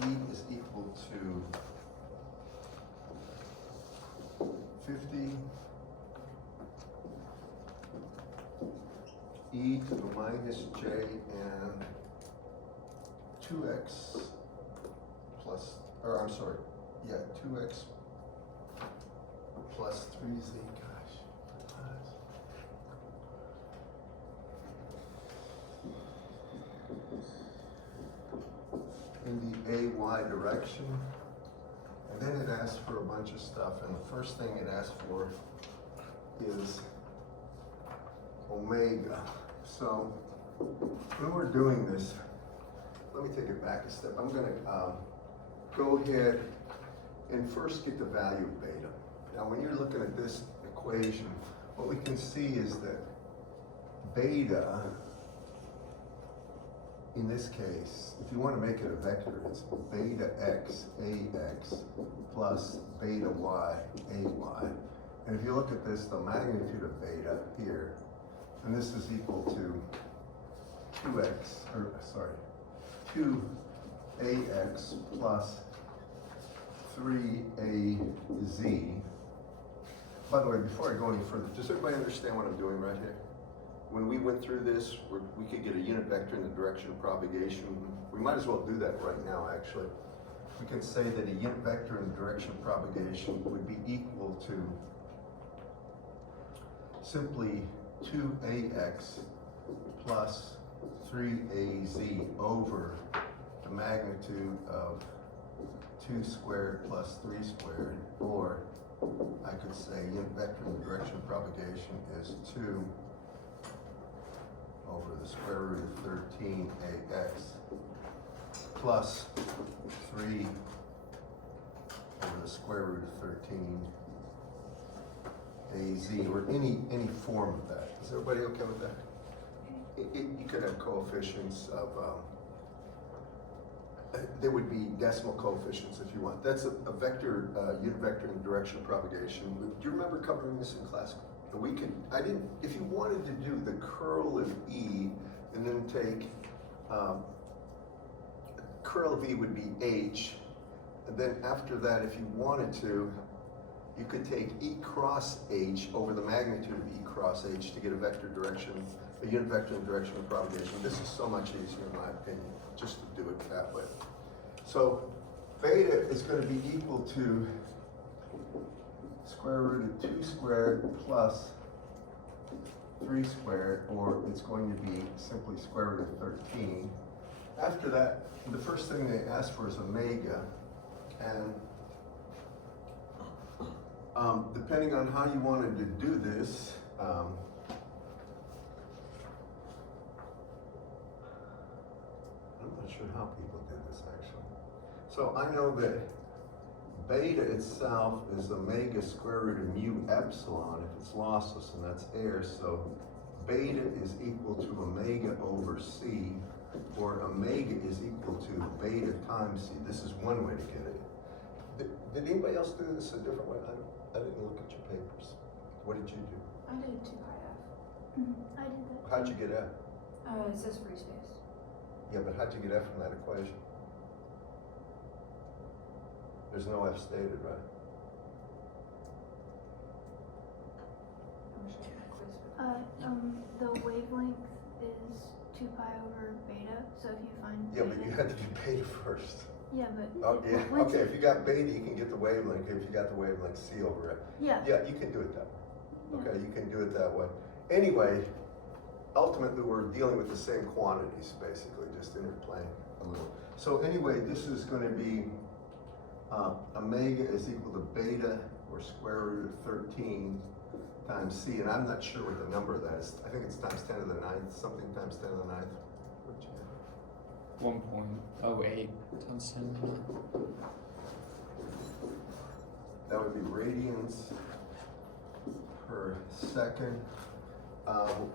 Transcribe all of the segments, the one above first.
E is equal to 50 e to the minus j and 2x plus, or I'm sorry, yeah, 2x plus 3z, gosh. In the AY direction. And then it asks for a bunch of stuff, and the first thing it asks for is omega. So when we're doing this, let me take it back a step. I'm going to go ahead and first get the value of beta. Now when you're looking at this equation, what we can see is that beta, in this case, if you want to make it a vector, it's beta x ax plus beta y ay. And if you look at this, the magnitude of beta here, and this is equal to 2ax plus 3az. By the way, before I go any further, does everybody understand what I'm doing right here? When we went through this, we could get a unit vector in the direction of propagation. We might as well do that right now, actually. We can say that a unit vector in the direction of propagation would be equal to simply 2ax plus 3az over the magnitude of 2 squared plus 3 squared, or I could say unit vector in the direction of propagation is 2 over the square root of 13ax plus 3 over the square root of 13az, or any form of that. Is everybody okay with that? You could have coefficients of, there would be decimal coefficients if you want. That's a vector, unit vector in the direction of propagation. Do you remember covering this in class? We could, if you wanted to do the curl of E and then take, curl of E would be H, and then after that, if you wanted to, you could take E cross H over the magnitude of E cross H to get a vector direction, a unit vector in the direction of propagation. This is so much easier in my opinion, just to do it that way. So beta is going to be equal to square root of 2 squared plus 3 squared, or it's going to be simply square root of 13. After that, the first thing they ask for is omega, and depending on how you wanted to do this, I'm not sure how people did this actually. So I know that beta itself is omega square root of mu epsilon if it's lossless, and that's air. So beta is equal to omega over c, or omega is equal to beta times c. This is one way to get it. Did anybody else do this a different way? I didn't look at your papers. What did you do? I did 2 pi f. I did that. How'd you get F? It says free space. Yeah, but how'd you get F from that equation? There's no F stated, right? I wish I had a quiz. The wavelength is 2 pi over beta, so if you find Yeah, beta, but you had to get beta first. yeah, but Oh, yeah, once okay, if you got beta, you can get the wavelength. If you got the wavelength C over it. yeah, Yeah, you can do it that way. Yeah. Okay, you can do it that way. Anyway, ultimately, we're dealing with the same quantities, basically, just interplaying a little. So anyway, this is going to be omega is equal to beta, or square root of 13 times c, and I'm not sure what the number of that is. I think it's times 10 to the 9th, something times 10 to the 9th. What'd you have? 1.08 times 10. That would be radians per second.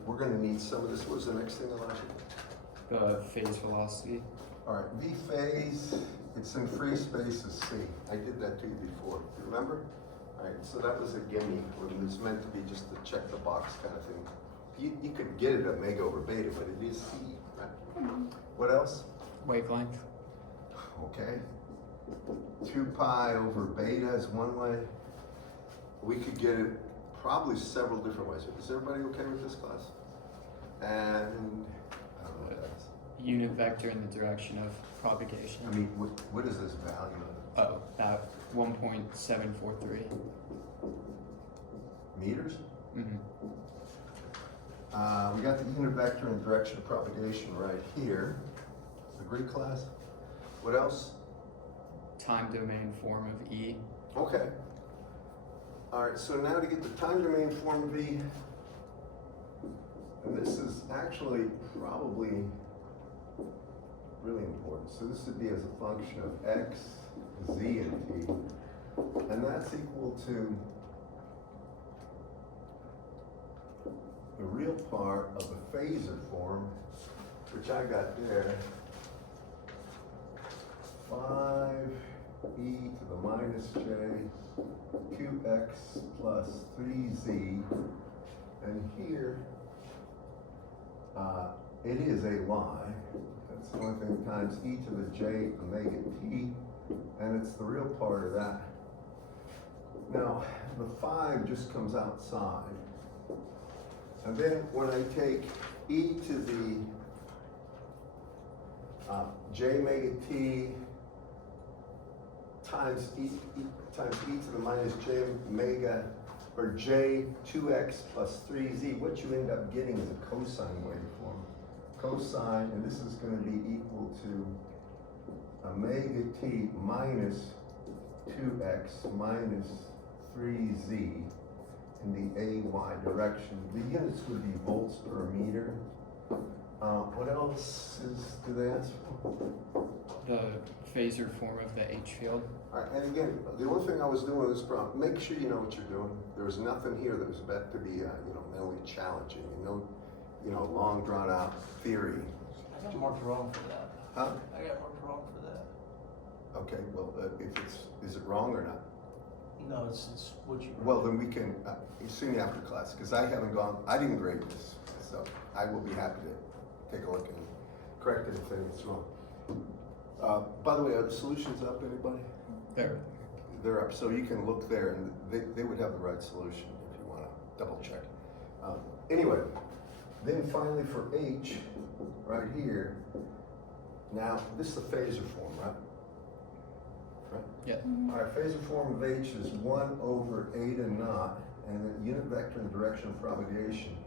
We're going to need some of this. What was the next thing, Elijah? Phase velocity. All right, V phase, it's in free space as C. I did that to you before, remember? All right, so that was a gimme, when it was meant to be just a check the box kind of thing. You could get it omega over beta, but it is C, right? What else? Wavelength. okay? 2 pi over beta is one way. We could get it probably several different ways. Is everybody okay with this class? And, I don't know what that is. Unit vector in the direction of propagation. I mean, what is this value of Oh, about 1.743. meters? Mm-hmm. We got the unit vector and direction of propagation right here. Agree, class? What else? Time domain form of E. Okay. All right, so now to get the time domain form of E, and this is actually probably really important. So this would be as a function of x, z, and t, and that's equal to the real part of the phasor form, which I got there, 5e to the minus j, 2x plus 3z, and here, it is a y, that's the only thing, times e to the j omega t, and it's the real part of that. Now, the 5 just comes outside, and then when I take e to the j omega t times e to the minus j omega, or j 2x plus 3z, what you end up getting is a cosine waveform. Cosine, and this is going to be equal to omega t minus 2x minus 3z in the AY direction. The units would be volts per meter. What else do they ask for? The phasor form of the H field. All right, and again, the only thing I was doing with this problem, make sure you know what you're doing. There was nothing here that was meant to be, mentally challenging, and no, long drawn out theory. I got marked wrong for that. Huh? I got marked wrong for that. Okay, well, is it wrong or not? No, it's what you. Well, then we can, see me after class, because I didn't grade this, so I will be happy to take a look and correct anything that's wrong. By the way, are the solutions up, anybody? There. They're up, so you can look there, and they would have the right solution if you want to double check. Anyway, then finally for H, right here, now this is the phasor form, right? Yeah. All right, phasor form of H is 1 over eta naught, and the unit vector and direction of propagation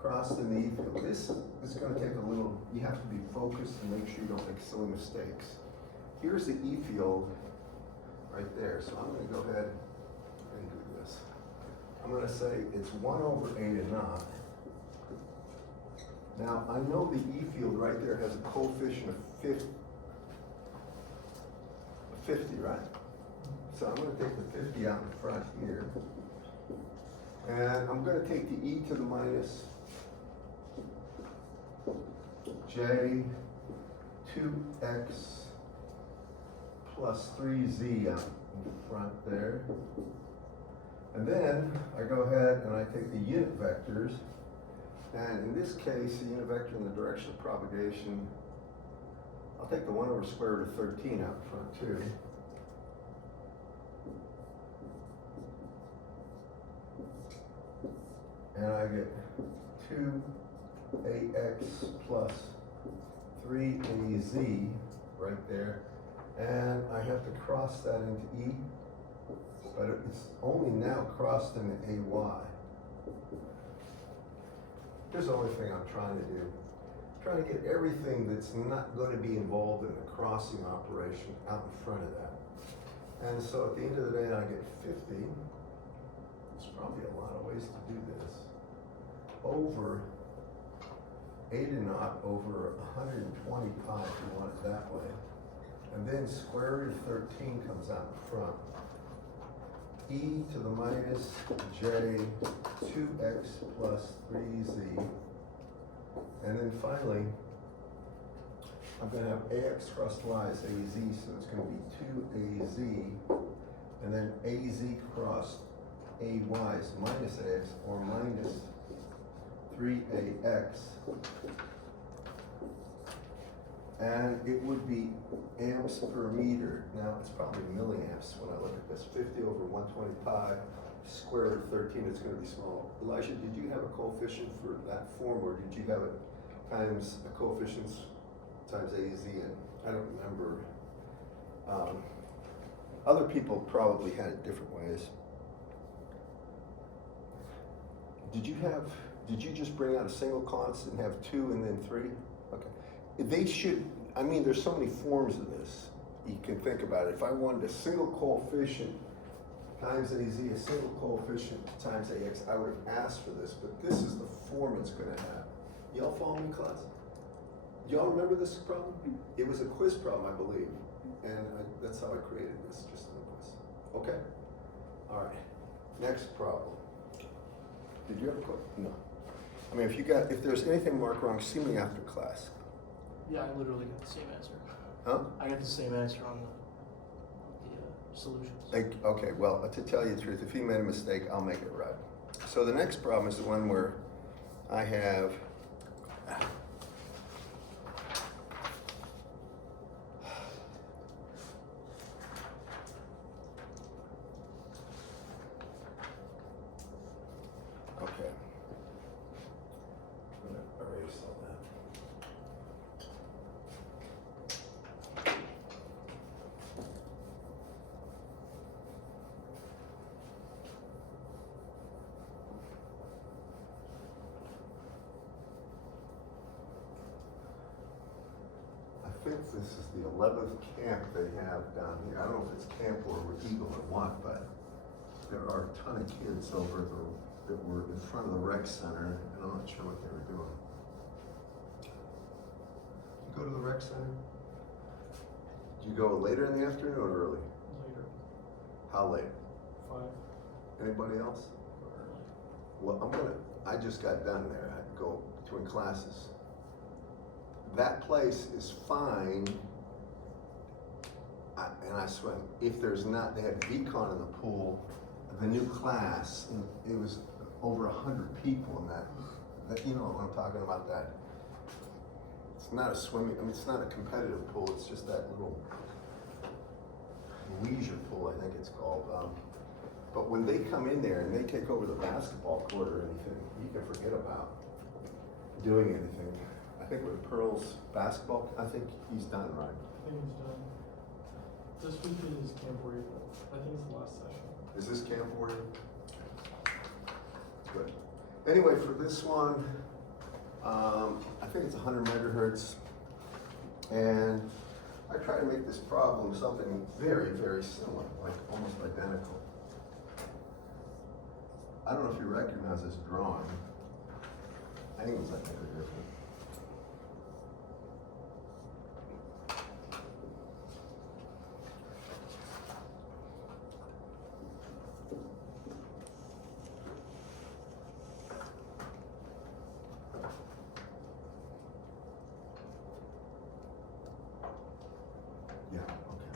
crossed in the E field. This is going to take a little, you have to be focused and make sure you don't make silly mistakes. Here's the E field right there, so I'm going to go ahead and do this. I'm going to say it's 1 over eta naught. Now, I know the E field right there has a coefficient of 50, right? So I'm going to take the 50 out in front here. And I'm going to take the e to the minus j 2x plus 3z out in front there. And then I go ahead and I take the unit vectors. And in this case, the unit vector in the direction of propagation, I'll take the 1 over square root of 13 out in front too. And I get 2ax plus 3az right there. And I have to cross that into E, but it's only now crossed into AY. Here's the only thing I'm trying to do. I'm trying to get everything that's not going to be involved in the crossing operation out in front of that. And so at the end of the day, I get 50. There's probably a lot of ways to do this. Over eta naught over 120 pi if you want it that way. And then square root of 13 comes out in front. E to the minus j 2x plus 3z. And then finally, I'm going to have ax crossed y is az, so it's going to be 2az. And then az crossed ay is minus ax, or minus 3ax. And it would be amps per meter. Now, it's probably milliamps when I look at this. 50 over 120 pi, square root of 13, it's gonna be small. Elijah, did you have a coefficient for that form, or did you have it times a coefficient times AZ? And I don't remember. Other people probably had it different ways. Did you just bring out a single constant and have 2 and then 3? Okay. They should, I mean, there's so many forms of this. You can think about it. If I wanted a single coefficient times AZ, a single coefficient times AX, I would have asked for this, but this is the form it's gonna have. Y'all follow me, class? Y'all remember this problem? It was a quiz problem, I believe. And that's how I created this, just in a quiz. Okay? All right. Next problem. Did you have a question? No. I mean, if there's anything marked wrong, see me after class. Yeah, I literally got the same answer. Huh? I got the same answer on the solutions. Okay, well, to tell you the truth, if he made a mistake, I'll make it right. So the next problem is the one where I have okay. I'm gonna erase all that. I think this is the 11th camp they have down here. I don't know if it's Camp or Eagle or what, but there are a ton of kids over that were in front of the rec center, and I'm not sure what they were doing. Did you go to the rec center? Did you go later in the afternoon or early? Later. How late? 5. Anybody else? Well, I just got done there. I had to go between classes. That place is fine, and I swim. If there's not, they had VCon in the pool, the new class, and it was over 100 people in that, you know what I'm talking about, that. It's not a swimming, I mean, it's not a competitive pool, it's just that little leisure pool, I think it's called. But when they come in there and they take over the basketball court or anything, you can forget about doing anything. I think with Pearl's basketball, I think he's done, right? I think he's done. This weekend is Camp Warrior, but I think it's the last session. Is this Camp Warrior? Good. Anyway, for this one, I think it's 100 megahertz. And I try to make this problem something very, very similar, like almost identical. I don't know if you recognize this drawing. Angles, I think, are different. Yeah, okay.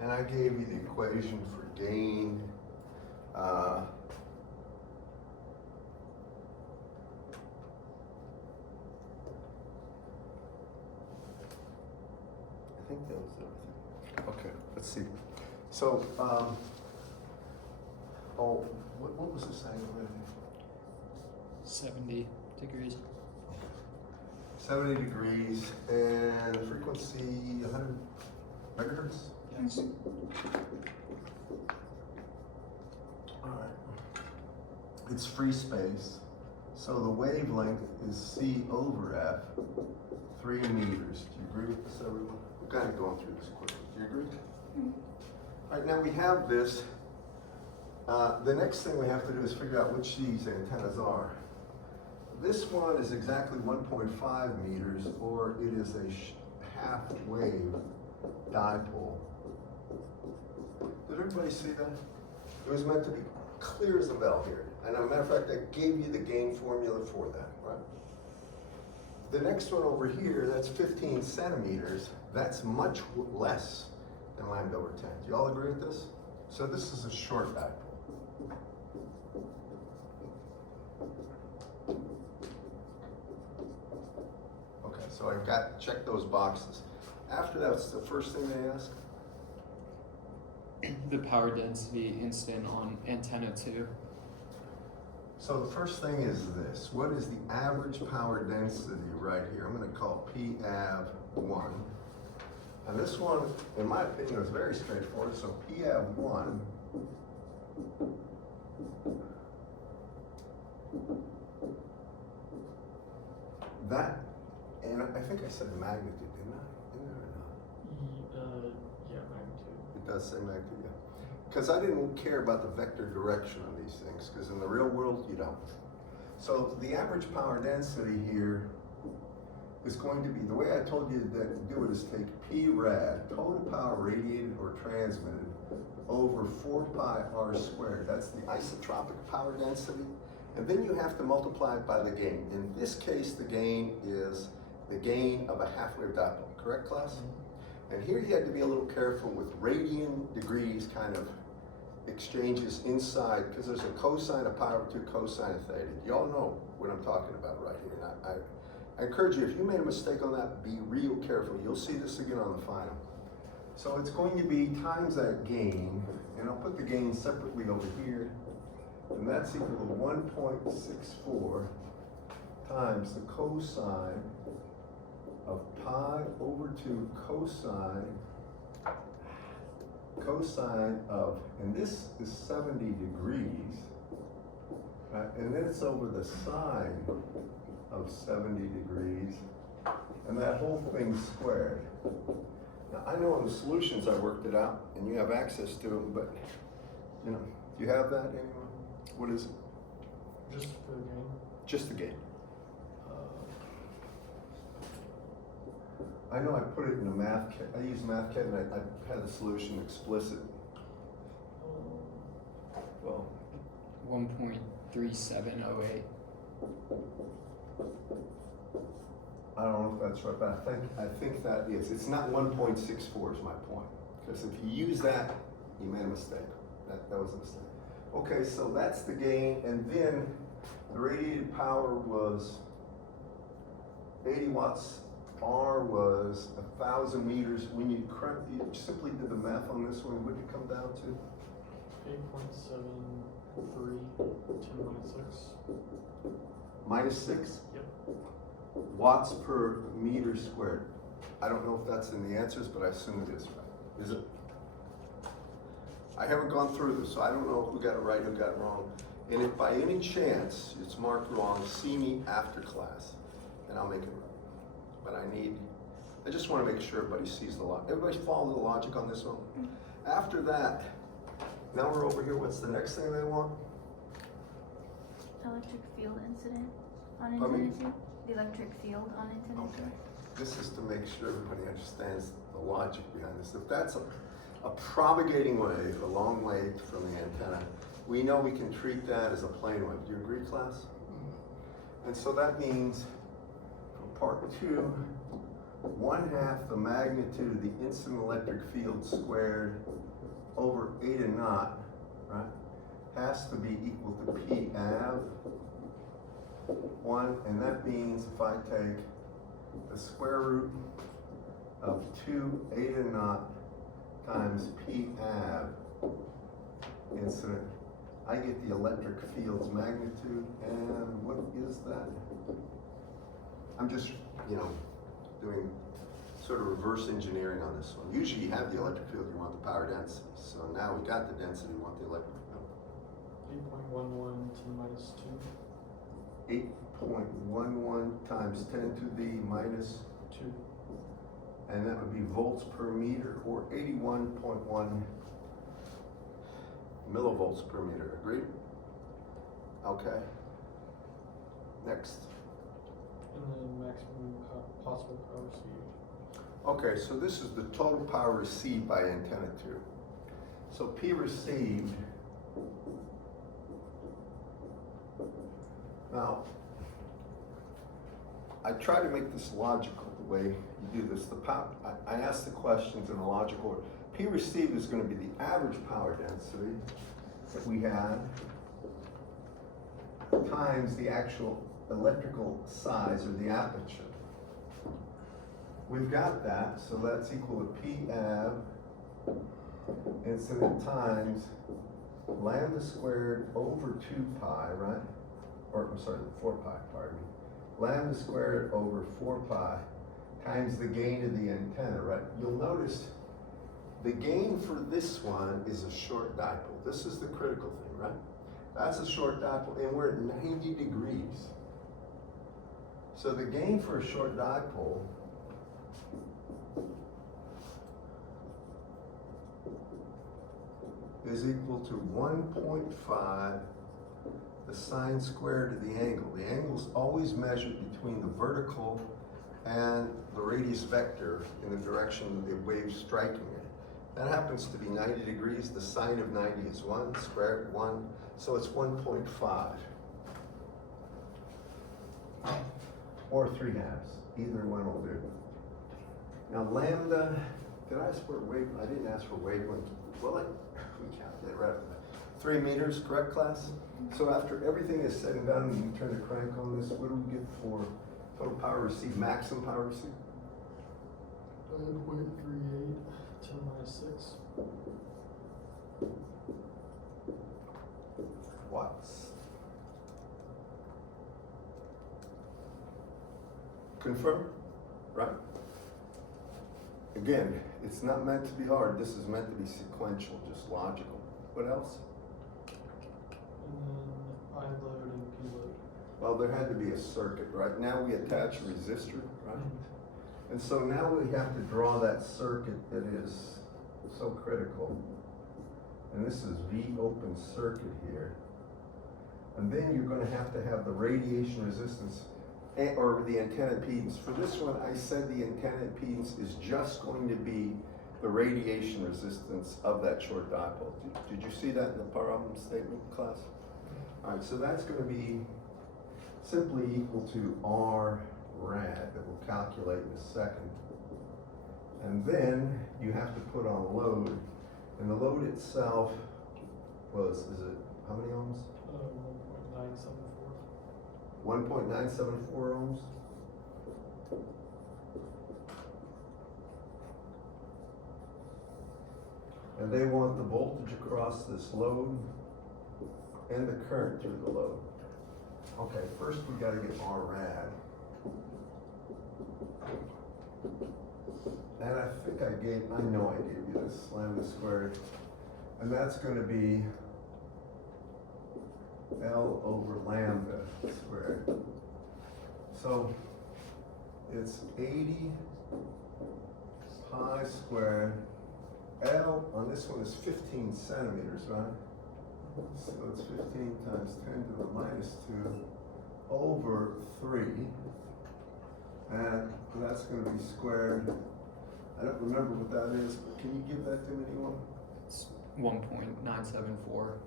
And I gave you the equation for gain. I think that was everything. Okay, let's see. So, what was the saying? 70 degrees. 70 degrees and frequency 100 megahertz? Yes. All right. It's free space. So the wavelength is C over F, 3 meters. Do you agree with this, everyone? We're kind of going through this quickly. Do you agree? All right, now we have this. The next thing we have to do is figure out which these antennas are. This one is exactly 1.5 meters, or it is a half wave dipole. Did everybody see that? It was meant to be clear as a bell here. And as a matter of fact, I gave you the gain formula for that, right? The next one over here, that's 15 centimeters. That's much less than lambda over 10. Do you all agree with this? So this is a short dipole. Okay, so I got check those boxes. After that, what's the first thing they ask? The power density instant on antenna 2. So the first thing is this. What is the average power density right here? I'm going to call PAV1. And this one, in my opinion, is very straightforward. So PAV1 that, and I think I said magnitude, didn't I? Didn't I or not? Yeah, magnitude. It does say magnitude, yeah. Because I didn't care about the vector direction of these things, because in the real world, you don't. So the average power density here is going to be, the way I told you to do it is take P rad, total power radiated or transmitted, over 4 pi r squared. That's the isotropic power density. And then you have to multiply it by the gain. In this case, the gain is the gain of a half-wave dipole. Correct, class? And here you had to be a little careful with radian degrees kind of exchanges inside, because there's a cosine of pi over 2, cosine of theta. You all know what I'm talking about right here. And I encourage you, if you made a mistake on that, be real careful. You'll see this again on the final. So it's going to be times that gain, and I'll put the gain separately over here, and that's equal to 1.64 times the cosine of pi over 2 cosine of, and this is 70 degrees, right? And then it's over the sine of 70 degrees, and that whole thing squared. Now, I know in the solutions I worked it out, and you have access to them, but, you know, do you have that anyway? What is it? Just for the gain. Just the gain. I know I put it in a math kit. I use math kit, and I had the solution explicit. Well, 1.3708. I don't know if that's right, but I think that is. It's not 1.64 is my point. Because if you use that, you made a mistake. That was a mistake. Okay, so that's the gain, and then the radiated power was 80 watts. R was 1,000 meters. When you simply did the math on this one, what did it come down to? 8.73 10 Minus 6? Yep. Watts per meter squared. I don't know if that's in the answers, but I assume it is right. Is it? I haven't gone through this, so I don't know who got it right, who got it wrong. And if by any chance it's marked wrong, see me after class, and I'll make it right. But I just want to make sure everybody sees the logic. Everybody follow the logic on this one? After that, now we're over here, what's the next thing they want? Electric field incident on Pardon me? antenna 2. The electric field on antenna 2. Okay. This is to make sure everybody understands the logic behind this. If that's a propagating wave, a long wave from the antenna, we know we can treat that as a plane wave. Do you agree, class? And so that means, for part 2, 1/2 the magnitude of the incident electric field squared over eta naught, right, has to be equal to P av 1, and that means if I take the square root of 2 eta naught times P av incident, I get the electric field's magnitude, and what is that? I'm just, you know, doing sort of reverse engineering on this one. Usually you have the electric field, you want the power density. So now we got the density, we want the electric field. 8.11 10 minus 2. 8.11 times 10 to the minus 2. and that would be volts per meter, or 81.1 millivolts per meter. Agreed? Okay. Next. And then maximum possible power speed. Okay, so this is the total power received by antenna 2. So P received. Now, I try to make this logical the way you do this. I ask the questions in a logical order. P received is going to be the average power density that we had times the actual electrical size or the aperture. We've got that, so that's equal to P ab incident times lambda squared over 2 pi, right? Or I'm sorry, 4 pi, pardon me. Lambda squared over 4 pi times the gain of the antenna, right? You'll notice the gain for this one is a short dipole. This is the critical thing, right? That's a short dipole, and we're at 90 degrees. So the gain for a short dipole is equal to 1.5 the sine squared of the angle. The angle is always measured between the vertical and the radius vector in the direction of the wave striking it. That happens to be 90 degrees. The sine of 90 is 1, squared 1, so it's 1.5. Or 3/2, either one will do. Now lambda, did I ask for wave? I didn't ask for wavelength. Well, we calculate right after that. 3 meters, correct class? So after everything is said and done, and you turn the crank on this, what do we get for total power received, maximum power received? 9.38 10 minus 6. Watts. Confirm? Right? Again, it's not meant to be hard. This is meant to be sequential, just logical. What else? And then I load and P load. Well, there had to be a circuit, right? Now we attach a resistor, right? And so now we have to draw that circuit that is so critical. And this is V open circuit here. And then you're going to have the radiation resistance or the antenna impedance. For this one, I said the antenna impedance is just going to be the radiation resistance of that short dipole. Did you see that in the problem statement, class? All right, so that's going to be simply equal to R rad that we'll calculate in a second. And then you have to put on load, and the load itself is it, how many ohms? 1.974. 1.974 ohms. And they want the voltage across this load and the current through the load. Okay, first we gotta get R rad. And I think I know I gave you this, lambda squared. And that's gonna be L over lambda squared. So it's 80 pi squared. L on this one is 15 centimeters, right? So it's 15 times 10 to the minus 2 over 3. And that's going to be squared. I don't remember what that is, but can you give that to anyone? It's 1.974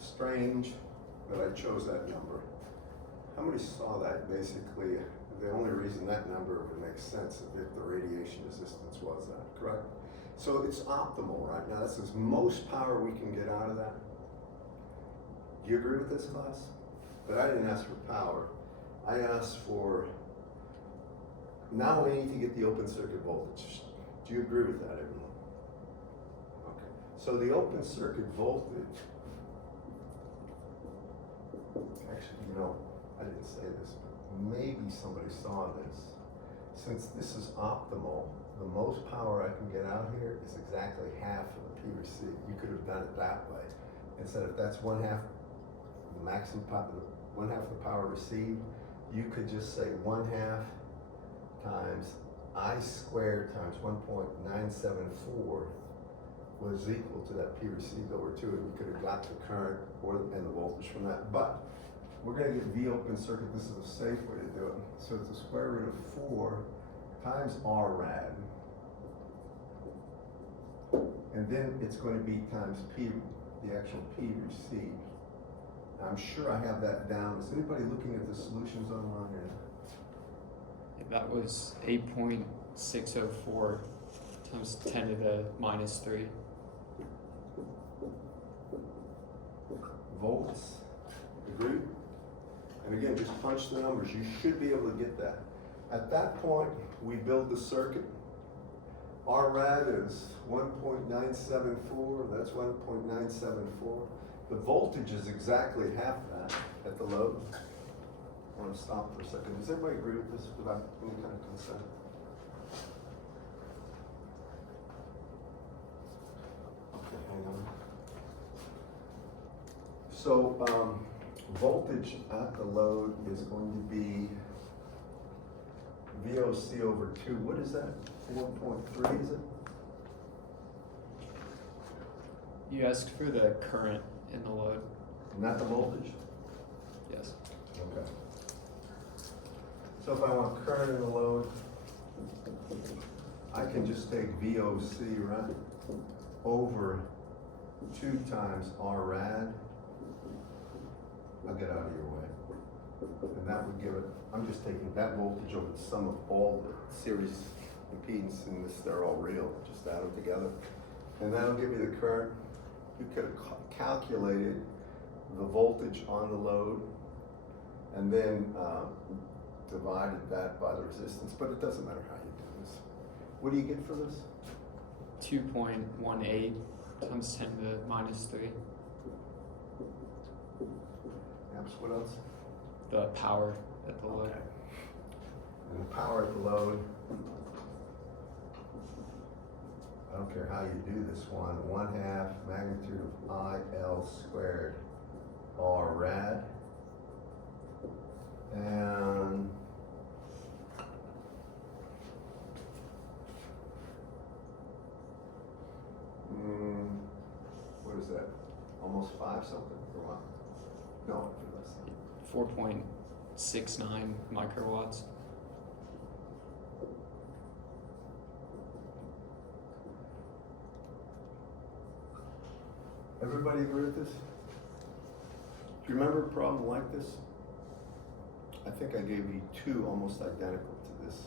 Strange that I chose that number. How many saw that? Basically, the only reason that number would make sense is if the radiation resistance was that, correct? So it's optimal right now. This is most power we can get out of that. Do you agree with this, class? But I didn't ask for power. I asked for, now we need to get the open circuit voltage. Do you agree with that, everyone? Okay. So the open circuit voltage, actually, you know, I didn't say this, but maybe somebody saw this. Since this is optimal, the most power I can get out here is exactly half of the P received. You could have done it that way. Instead of that's 1/2 the maximum power, 1/2 the power received, you could just say 1/2 times I squared times 1.974 was equal to that P received over 2, and you could have got the current and the voltage from that. But we're gonna get V open circuit, this is a safe way to do it. So it's the square root of 4 times R rad. And then it's going to be times P, the actual P received. I'm sure I have that down. Is anybody looking at the solutions online here? That was 8.604 times 10 to the minus 3. Volts, agreed? And again, just punch the numbers. You should be able to get that. At that point, we build the circuit. R rad is 1.974, that's 1.974. The voltage is exactly half that at the load. I want to stop for a second. Does everybody agree with this without any kind of consent? Okay, hang on. So, voltage at the load is going to be VOC over 2. What is that? 4.3, is it? You asked for the current in the load. Not the voltage? Yes. Okay. So if I want current in the load, I can just take VOC, right, over 2 times R rad. I'll get out of your way. And that would give it, I'm just taking that voltage over the sum of all the series impedance in this, they're all real, just add them together. And that'll give you the current. You could have calculated the voltage on the load and then divided that by the resistance, but it doesn't matter how you do this. What do you get for this? 2.18 times 10 to the minus 3. Amps, what else? The power at the load. Okay. And the power at the load, I don't care how you do this one, 1/2 magnitude of IL squared R rad. And what is that? Almost 5 something or what? No, less than. 4.69 microwatts. Everybody agree with this? Do you remember a problem like this? I think I gave you 2 almost identical to this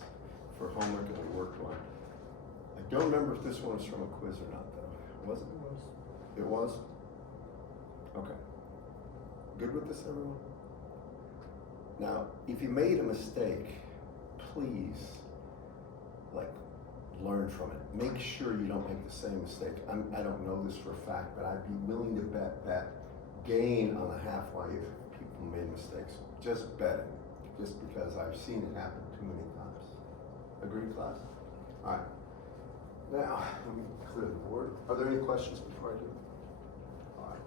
for homework that we worked on. I don't remember if this one was from a quiz or not though. Was it? It was? Okay. Good with this, everyone? Now, if you made a mistake, please, learn from it. Make sure you don't make the same mistake. I don't know this for a fact, but I'd be willing to bet that gain on the half-life people made mistakes. Just bet it, just because I've seen it happen too many times. Agreed, class? All right. Now, let me clear the board. Are there any questions before I do? All right.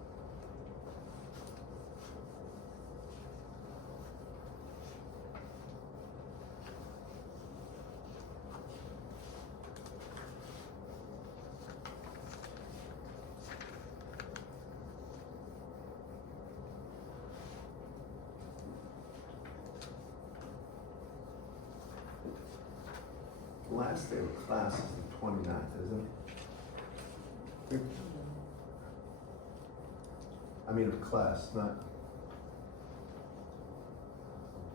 The last day of class is the 29th, isn't it? I mean of class, not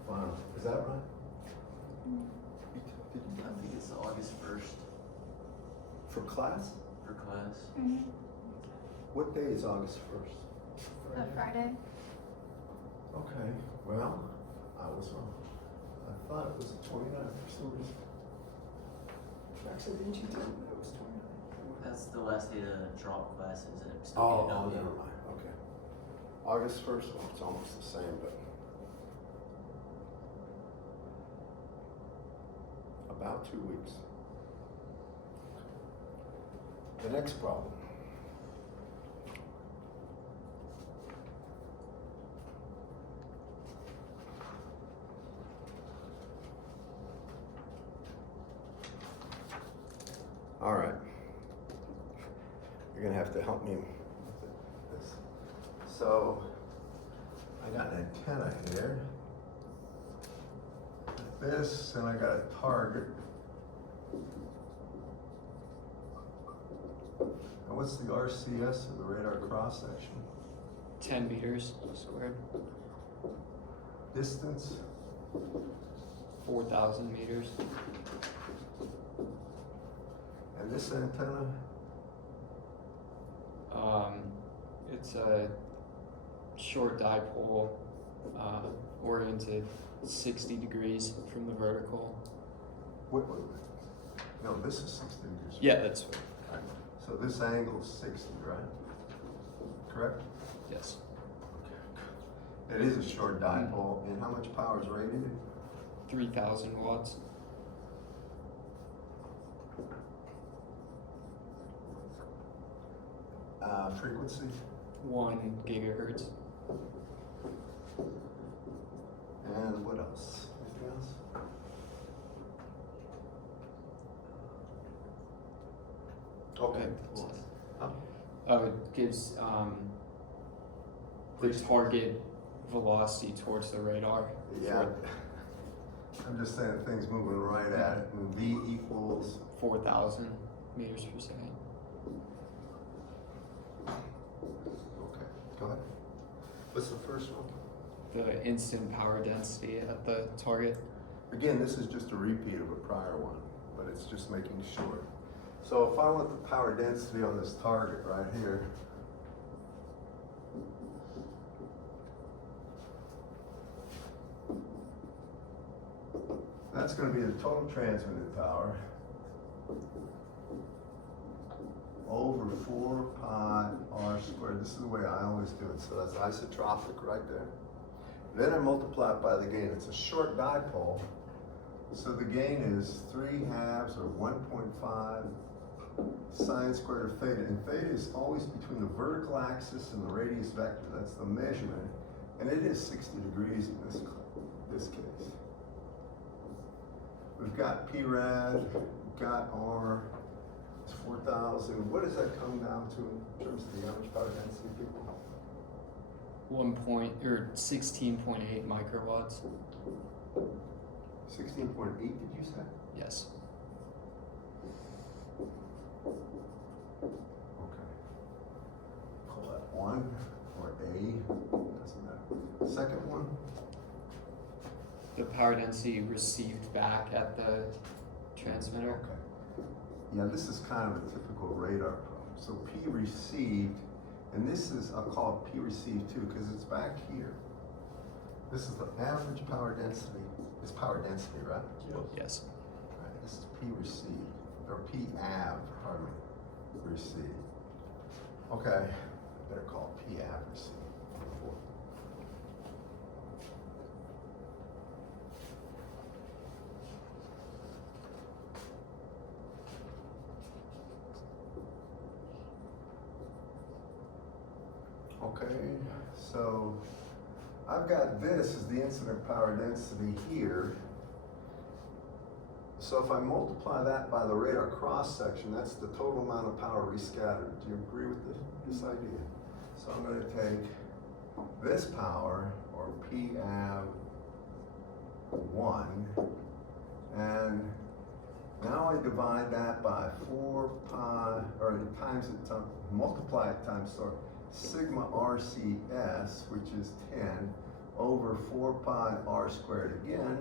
final. Is that right? I think it's August 1st For class? for class. Mm-hmm. What day is August 1st? Friday. Okay, well, I was wrong. I thought it was the 29th for some reason. Actually, didn't you tell me that it was 29th? That's the last day to drop classes and it's still Oh, getting out. never mind, okay. August 1st, well, it's almost the same, but about 2 weeks. The next problem. All right. You're gonna have to help me with this. So, I I got an antenna here. This, and I got a target. And what's the RCS of the radar cross section? 10 meters squared, Distance? 4,000 meters. And this antenna? It's a short dipole, oriented 60 degrees from the vertical. Wait. No, this is 60 degrees. Yeah, that's Right. So this angle is 60, right? Correct? yes. It is a short dipole, and how much power is radiated? 3,000 watts. Frequency? 1 gigahertz. And what else? Anything else? Okay. That's it. Huh? It gives the target velocity towards the radar. Yeah. I'm just saying things moving right at it, and V equals 4,000 meters per second. okay. Go ahead. What's the first one? The instant power density at the target. Again, this is just a repeat of a prior one, but it's just making sure. So if I want the power density on this target right here, that's going to be the total transmitted power over 4 pi r squared. This is the way I always do it, so that's isotropic right there. Then I multiply it by the gain. It's a short dipole, so the gain is 3/2 or 1.5 sine squared of theta. And theta is always between the vertical axis and the radius vector. That's the measurement. And it is 60 degrees in this case. We've got P rad, we've got R, it's 4,000. What does that come down to in terms of the average power density, people? 16.8 microwatts. 16.8, did you say? Yes. Okay. Call that 1 or A, doesn't matter. Second one? The power density received back at the transmitter. Okay. Yeah, this is kind of a typical radar problem. So P received, and this is, I'll call it P received too, because it's back here. This is the average power density. It's power density, right? Yes. Right, this is P received, or P av, pardon me, received. Okay, better call it P av received. Okay, so I've got this as the incident power density here. So if I multiply that by the radar cross section, that's the total amount of power rescattered. Do you agree with this idea? So I'm going to take this power, or P av 1, and now I divide that by 4 pi, or times it, multiply it times, sorry, sigma RCS, which is 10, over 4 pi r squared again.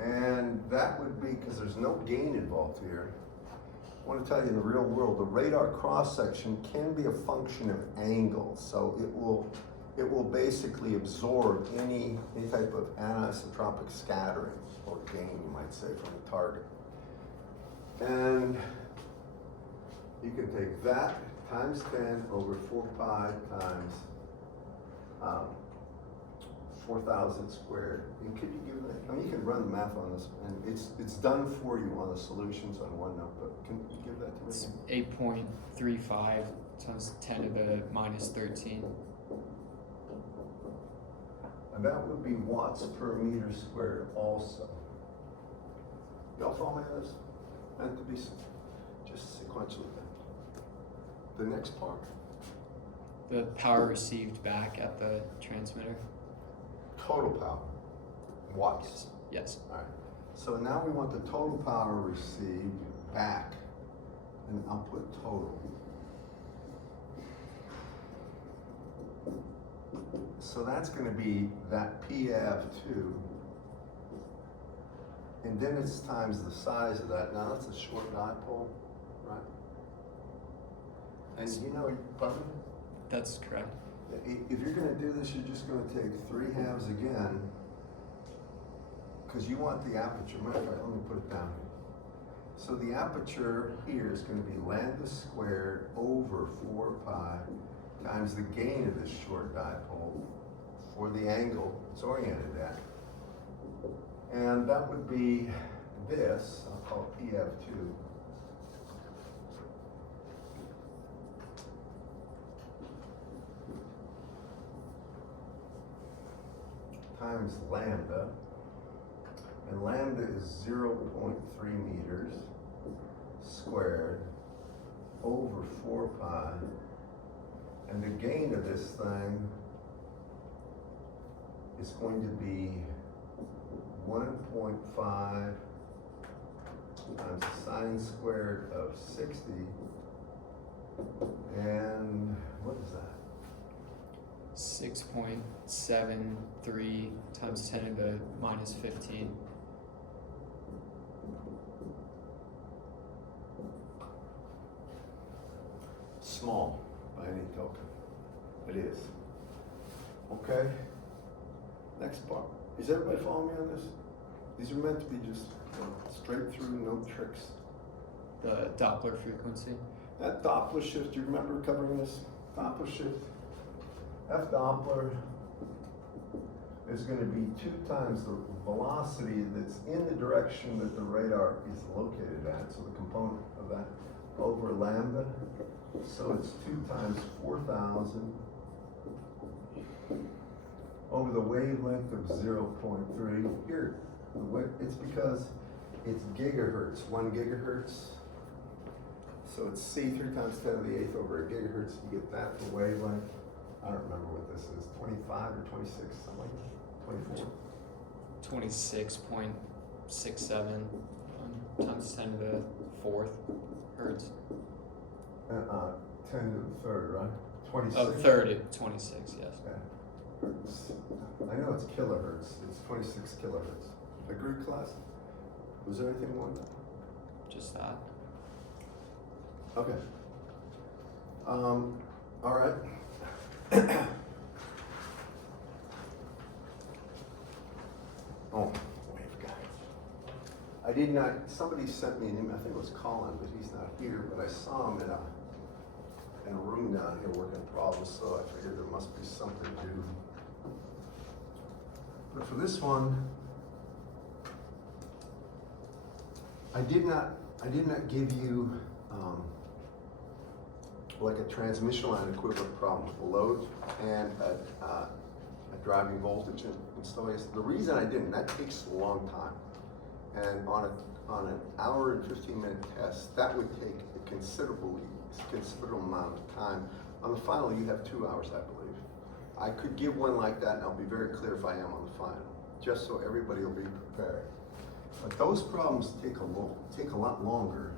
And that would be, because there's no gain involved here, I want to tell you in the real world, the radar cross section can be a function of angle. So it will basically absorb any type of anisotropic scattering, or gain you might say, from the target. And you can take that times 10 over 4 pi times 4,000 squared. And could you give that? I mean, you can run the math on this, and it's done for you on the solutions on OneNote. But can you give that to me? It's 8.35 times 10 to the minus 13. And that would be watts per meter squared also. Y'all follow me on this? Meant to be just sequentially. The next part. The power received back at the transmitter. Total power. Watts. Yes. Alright. So now we want the total power received back. And I'll put total. So that's gonna be that PF2. And then it's times the size of that. Now that's a short dipole, right? And you know, pardon? That's correct. If you're gonna do this, you're just gonna take 3/2 again, because you want the aperture. Matter of fact, let me put it down here. So the aperture here is gonna be lambda squared over 4 pi times the gain of this short dipole for the angle it's oriented at. And that would be this, I'll call it PF2. Times lambda, and lambda is 0.3 meters squared over 4 pi, and the gain of this thing is going to be 1.5 times sine squared of 60, and what is that? 6.73 times 10 to the minus 15. Small by any token. It is. Okay. Next part. Is everybody following me on this? These are meant to be just straight through, no tricks. The Doppler frequency. That Doppler shift, do you remember covering this? Doppler shift. F Doppler is going to be 2 times the velocity that's in the direction that the radar is located at. So the component of that over lambda. So it's 2 times 4,000 over the wavelength of 0.3. Here, it's because it's gigahertz, 1 gigahertz. So it's C 3 times 10 to the 8th over a gigahertz. You get that for wavelength. I don't remember what this is, 25 or 26, something like that, 24. 26.67 times 10 to the 4th hertz. 10 to the 3rd, right? 26? Oh, 3rd, 26, yes. Okay. Hertz. I know it's kilohertz, it's 26 kilohertz. Agree, class? Was there anything more than that? Just that. Okay. All right. Oh, waveguide. I did not, somebody sent me an email, I think it was Colin, but he's not here, but I saw him in a room down here working problems, so I figured there must be something to do. But for this one, I did not give you like a transmission line equivalent problem with a load and a driving voltage and stuff like this. The reason I didn't, that takes a long time. And on an hour and 15-minute test, that would take a considerable amount of time. On the final, you have 2 hours, I believe. I could give one like that, and I'll be very clear if I am on the final, just so everybody will be prepared. But those problems take a lot longer.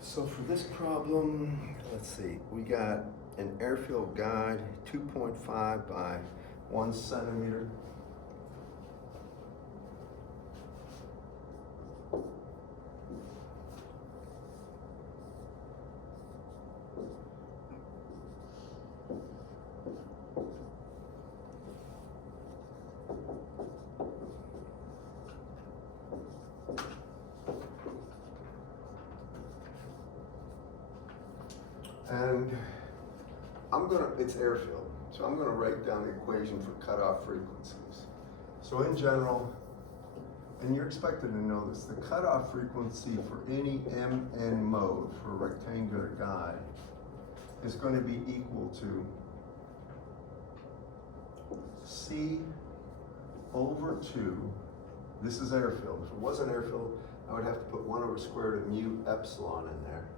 So for this problem, let's see, we got an airfield guide, 2.5 by 1 centimeter. And it's airfield, so I'm gonna write down the equation for cutoff frequencies. So in general, and you're expected to know this, the cutoff frequency for any MN mode for a rectangular guide is going to be equal to C over 2. This is airfield. If it wasn't airfield, I would have to put 1 over square root of mu epsilon in there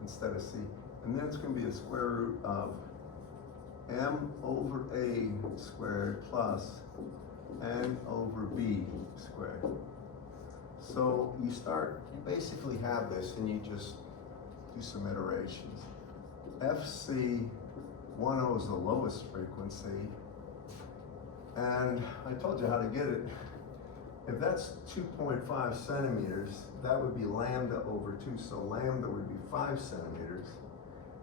instead of C. And then it's going to be the square root of m over a squared plus n over b squared. So you basically have this, and you just do some iterations. FC 10 is the lowest frequency, and I told you how to get it. If that's 2.5 centimeters, that would be lambda over 2, so lambda would be 5 centimeters.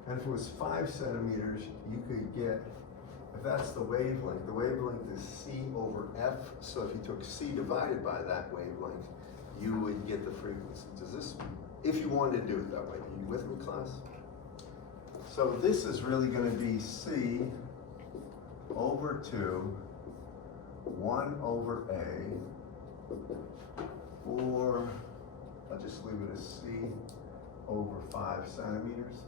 And if it was 5 centimeters, you could get, if that's the wavelength is C over F, so if you took C divided by that wavelength, you would get the frequency. Does this, if you wanted to do it that way, are you with me, class? So this is really going to be C over 2, 1 over A, or I'll just leave it as C over 5 centimeters.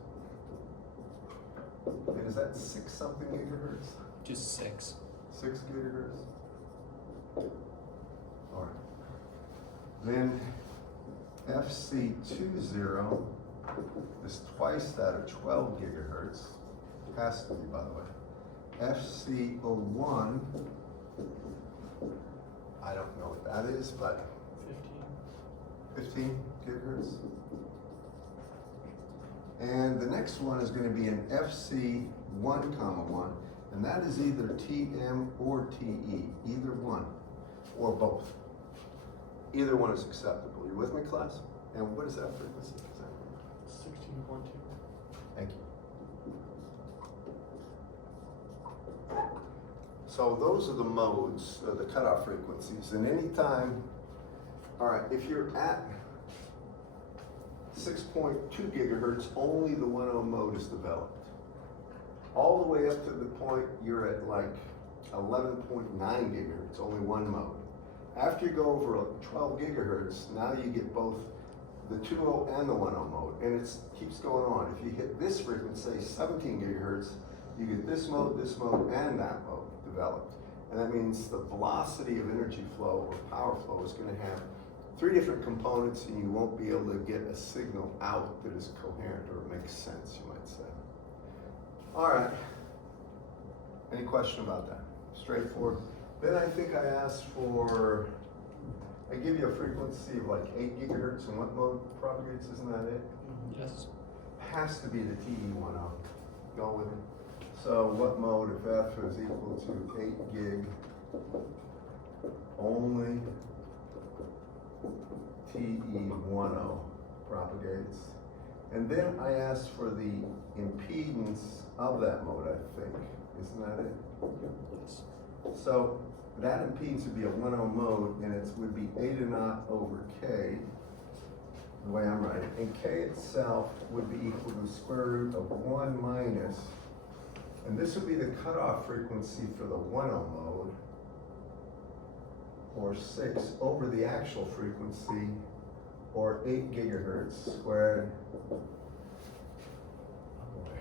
And is that 6 something gigahertz? Just 6. 6 gigahertz? All right. Then FC20 is twice that of 12 gigahertz. Has to be, by the way. FC01, I don't know what that is, but 15 gigahertz. And the next one is going to be an FC1, 1, and that is either TM or TE, either one, or both. Either one is acceptable. You with me, class? And what is that frequency exactly? 16.2. Thank you. So those are the modes, the cutoff frequencies. And any time, all right, if you're at 6.2 gigahertz, only the 1 mode is developed. All the way up to the point you're at like 11.9 gigahertz, only 1 mode. After you go over 12 gigahertz, now you get both the 2.0 and the 1.0 mode, and it keeps going on. If you hit this frequency, 17 gigahertz, you get this mode, and that mode developed. And that means the velocity of energy flow or power flow is going to have 3 different components, and you won't be able to get a signal out that is coherent or makes sense, you might say. All right. Any question about that? Straightforward. Then I think I asked for, I give you a frequency of like 8 gigahertz, and what mode propagates, isn't that it? Yes. Has to be the TE10. Go with me. So what mode, if F is equal to 8 gig, only TE10 propagates. And then I asked for the impedance of that mode, I think. Isn't that it? Yes. So that impedance would be a 1 mode, and it would be eta naught over K, the way I'm writing. And K itself would be equal to the square root of 1 minus, and this would be the cutoff frequency for the 1 mode, or 6 over the actual frequency, or 8 gigahertz squared. Oh boy.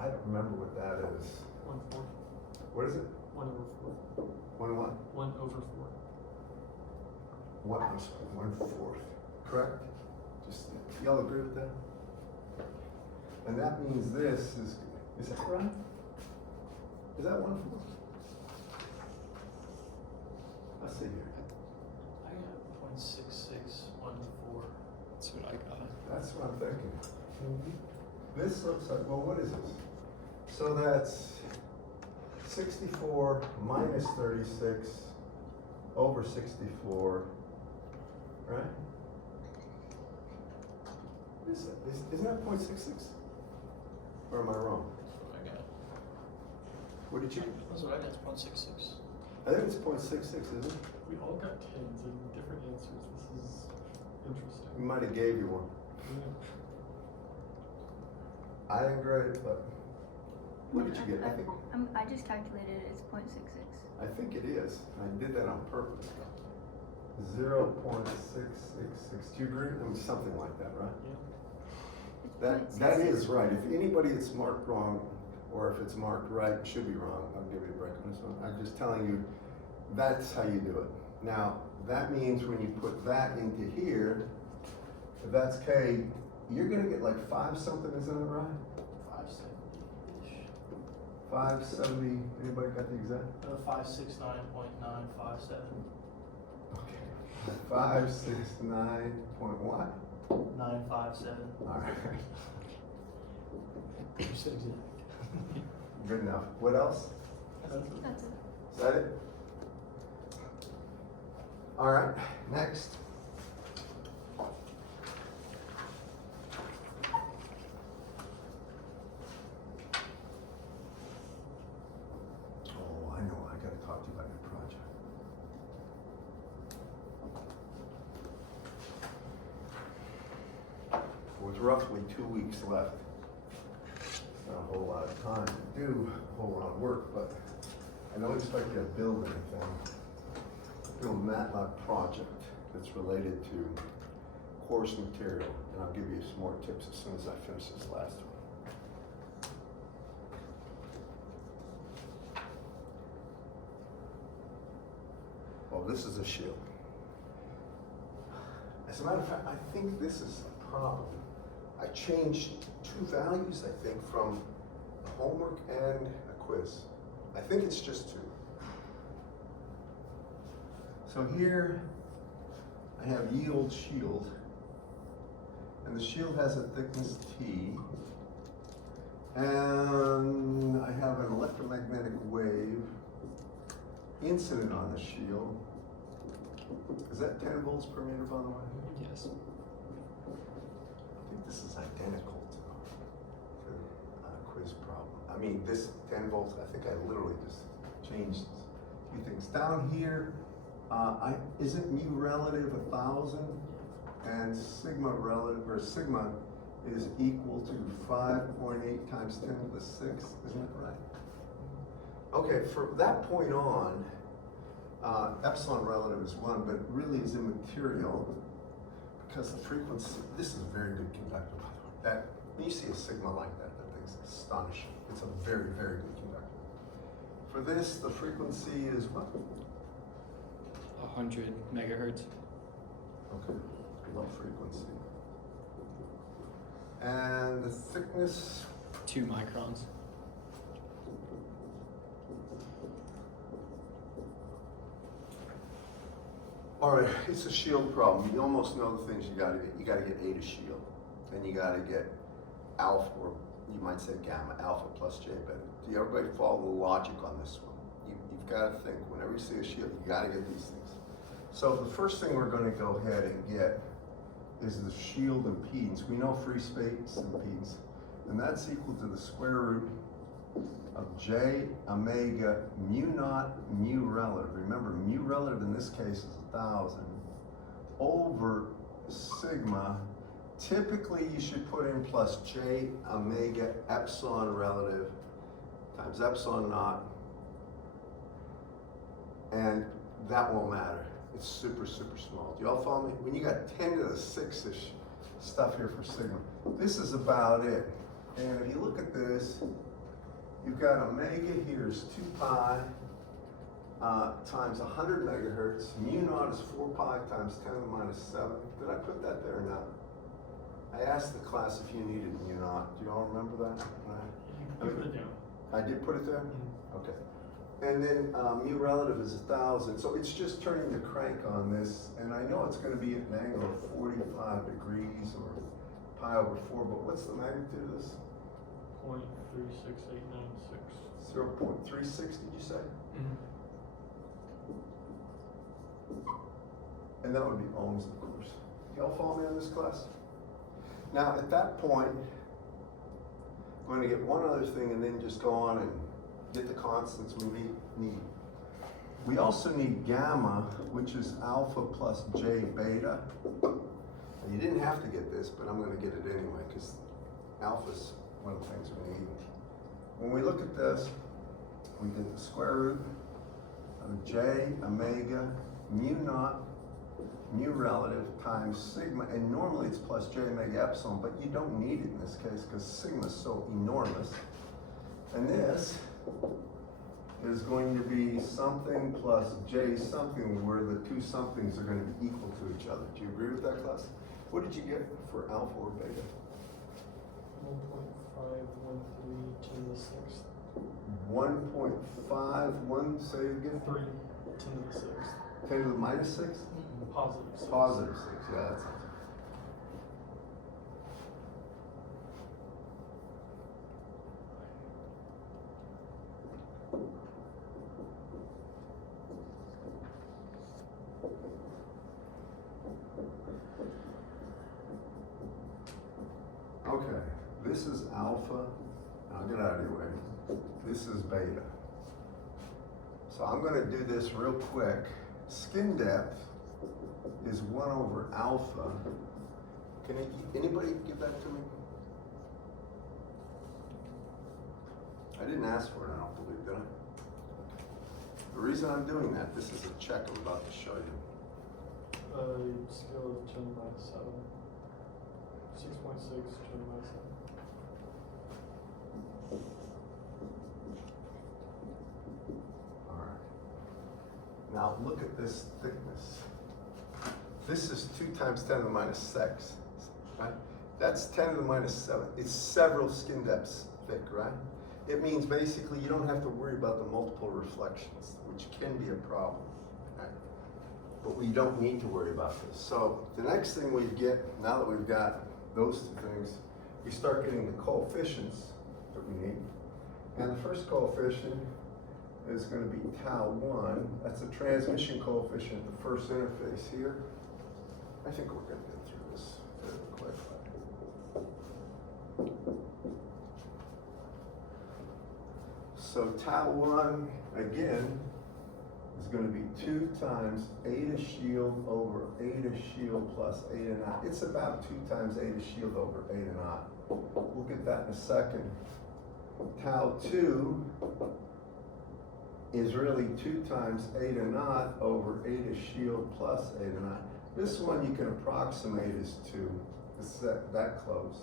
I don't remember what that is. 1/4. What is it? 1 over 4. 1 what? 1 over 4. What was 1/4? Correct? Just, y'all agree with that? And that means this is that right? Is that 1/4? Let's see here. I got 0.6614. That's what I got. That's what I'm thinking. This looks like, well, what is this? So that's 64 minus 36 over 64, right? Isn't that 0.66? Or am I wrong? That's what I got. What did you? That's what I got, it's 0.66. I think it's 0.66, isn't it? We all got 10s and different answers. This is We interesting. might have gave you one. Yeah. I didn't grade it, but What did you get? I just calculated it, it's 0.66. I think it is. I did that on purpose. 0.666. Do you agree? I mean, something like that, right? It's That 0.66. is right. If anybody that's marked wrong, or if it's marked right, it should be wrong. I'll give you a break on this one. I'm just telling you, that's how you do it. Now, that means when you put that into here, if that's K, you're gonna get like 5 something, isn't it right? 570-ish. 570, anybody got the exact? 569.957. Okay. 569 point what? 957. All right, You said exact. good enough. What else? That's it. Is that it? All right, next. Oh, I know, I gotta talk to you about your project. With roughly 2 weeks left, not a whole lot of time to do a whole lot of work, but I don't expect you to build anything. Build a MATLAB project that's related to course material, and I'll give you some more tips as soon as I finish this last one. Oh, this is a shield. As a matter of fact, I think this is a problem. I changed 2 values, I think, from homework and a quiz. I think it's just 2. So here, I have yield shield, and the shield has a thickness T, and I have an electromagnetic wave incident on the shield. Is that 10 volts per meter, by the way? Yes. I think this is identical to a quiz problem. I mean, this 10 volts, I think I literally just changed a few things. Down here, isn't mu relative 1,000? And sigma relative, or sigma is equal to 5.8 times 10 to the 6th, isn't it right? Okay, from that point on, epsilon relative is 1, but really is immaterial because the frequency, this is a very good conductor, by the way. That, when you see a sigma like that, that thing's astonishing. It's a very, very good conductor. For this, the frequency is what? 100 megahertz. Okay, low frequency. And the thickness? 2 microns. All right, it's a shield problem. You almost know the things you gotta get. You gotta get eta shield. Then you gotta get alpha, or you might say gamma, alpha plus J beta. Do everybody follow the logic on this one? You've gotta think, whenever you see a shield, you gotta get these things. So the first thing we're gonna go ahead and get is the shield impedance. We know free space impedance, and that's equal to the square root of J omega mu naught mu relative. Remember, mu relative in this case is 1,000 over sigma. Typically, you should put in plus J omega epsilon relative times epsilon naught, and that won't matter. It's super, super small. Do y'all follow me? When you got 10 to the 6-ish stuff here for sigma, this is about it. And if you look at this, you've got omega here is 2 pi times 100 megahertz. Mu naught is 4 pi times 10 to the minus 7. Did I put that there or not? I asked the class if you needed mu naught. Do you all remember that? You put it down. I did put it there? Okay. And then mu relative is 1,000. So it's just turning the crank on this. And I know it's going to be at an angle of 45 degrees or pi over 4. But what's the magnitude of this? 0.36896. 0.36, did you say? And that would be ohms, of course. Y'all follow me on this, class? Now, at that point, I'm going to get one other thing and then just go on and get the constants we need. We also need gamma, which is alpha plus J beta. And you didn't have to get this, but I'm going to get it anyway, because alpha's one of the things we need. when we look at this, we get the square root of J omega mu naught mu relative times sigma, and normally it's plus J omega epsilon, but you don't need it in this case because sigma is so enormous. And this is going to be something plus J something, where the two somethings are going to be equal to each other. Do you agree with that, class? What did you get for alpha or beta? 1.513 to the 6th. 1.51, say it again? 3 to the 6th. 10 to the minus 6? Positive 6. Positive 6, yeah, that sounds okay, this is alpha. Now get out of your way. This is beta. So I'm going to do this real quick. Skin depth is 1 over alpha. Can anybody give that to me? I didn't ask for it, I don't believe, did I? The reason I'm doing that, this is a check I'm about to show you. Scale of 10 by 7. 6.6, 10 by 7. All right. Now look at this thickness. This is 2 times 10 to the minus 6, right? That's 10 to the minus 7. It's several skin depths thick, right? It means basically you don't have to worry about the multiple reflections, which can be a problem, right? But we don't need to worry about this. So the next thing we get, now that we've got those two things, we start getting the coefficients that we need. And the first coefficient is going to be tau 1. That's the transmission coefficient at the first interface here. I think we're going to get through this fairly quickly. So tau 1, again, is going to be 2 times eta shield over eta shield plus eta naught. It's about 2 times eta shield over eta naught. We'll get that in a second. Tau 2 is really 2 times eta naught over eta shield plus eta naught. This one you can approximate as 2. It's that close.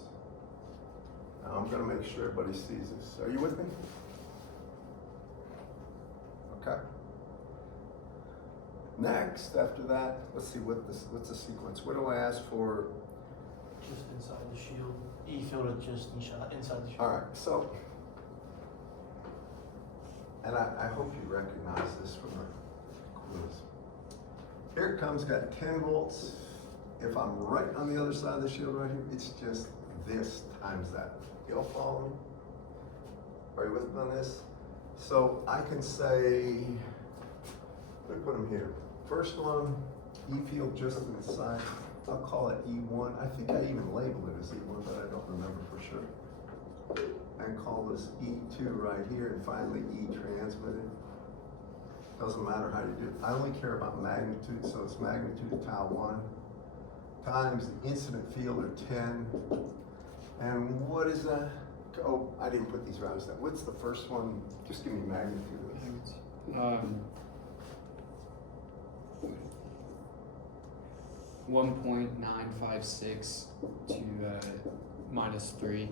Now I'm going to make sure everybody sees this. Are you with me? Okay. Next, after that, let's see what's the sequence. What do I ask for? Just inside the shield. E field is just inside the shield. All right, so, and I hope you recognize this from the quiz. Here it comes, got 10 volts. If I'm right on the other side of the shield right here, it's just this times that. You all follow me? Are you with me on this? So I can say, let me put them here. First one, E field just inside. I'll call it E1. I think I even labeled it as E1, but I don't remember for sure. And call this E2 right here, and finally E transmitted. Doesn't matter how you do it. I only care about magnitude, so it's magnitude of tau 1 times the incident field of 10. And what is that? Oh, I didn't put these values down. What's the first one? Just give me magnitude of this. 1.956 to minus 3.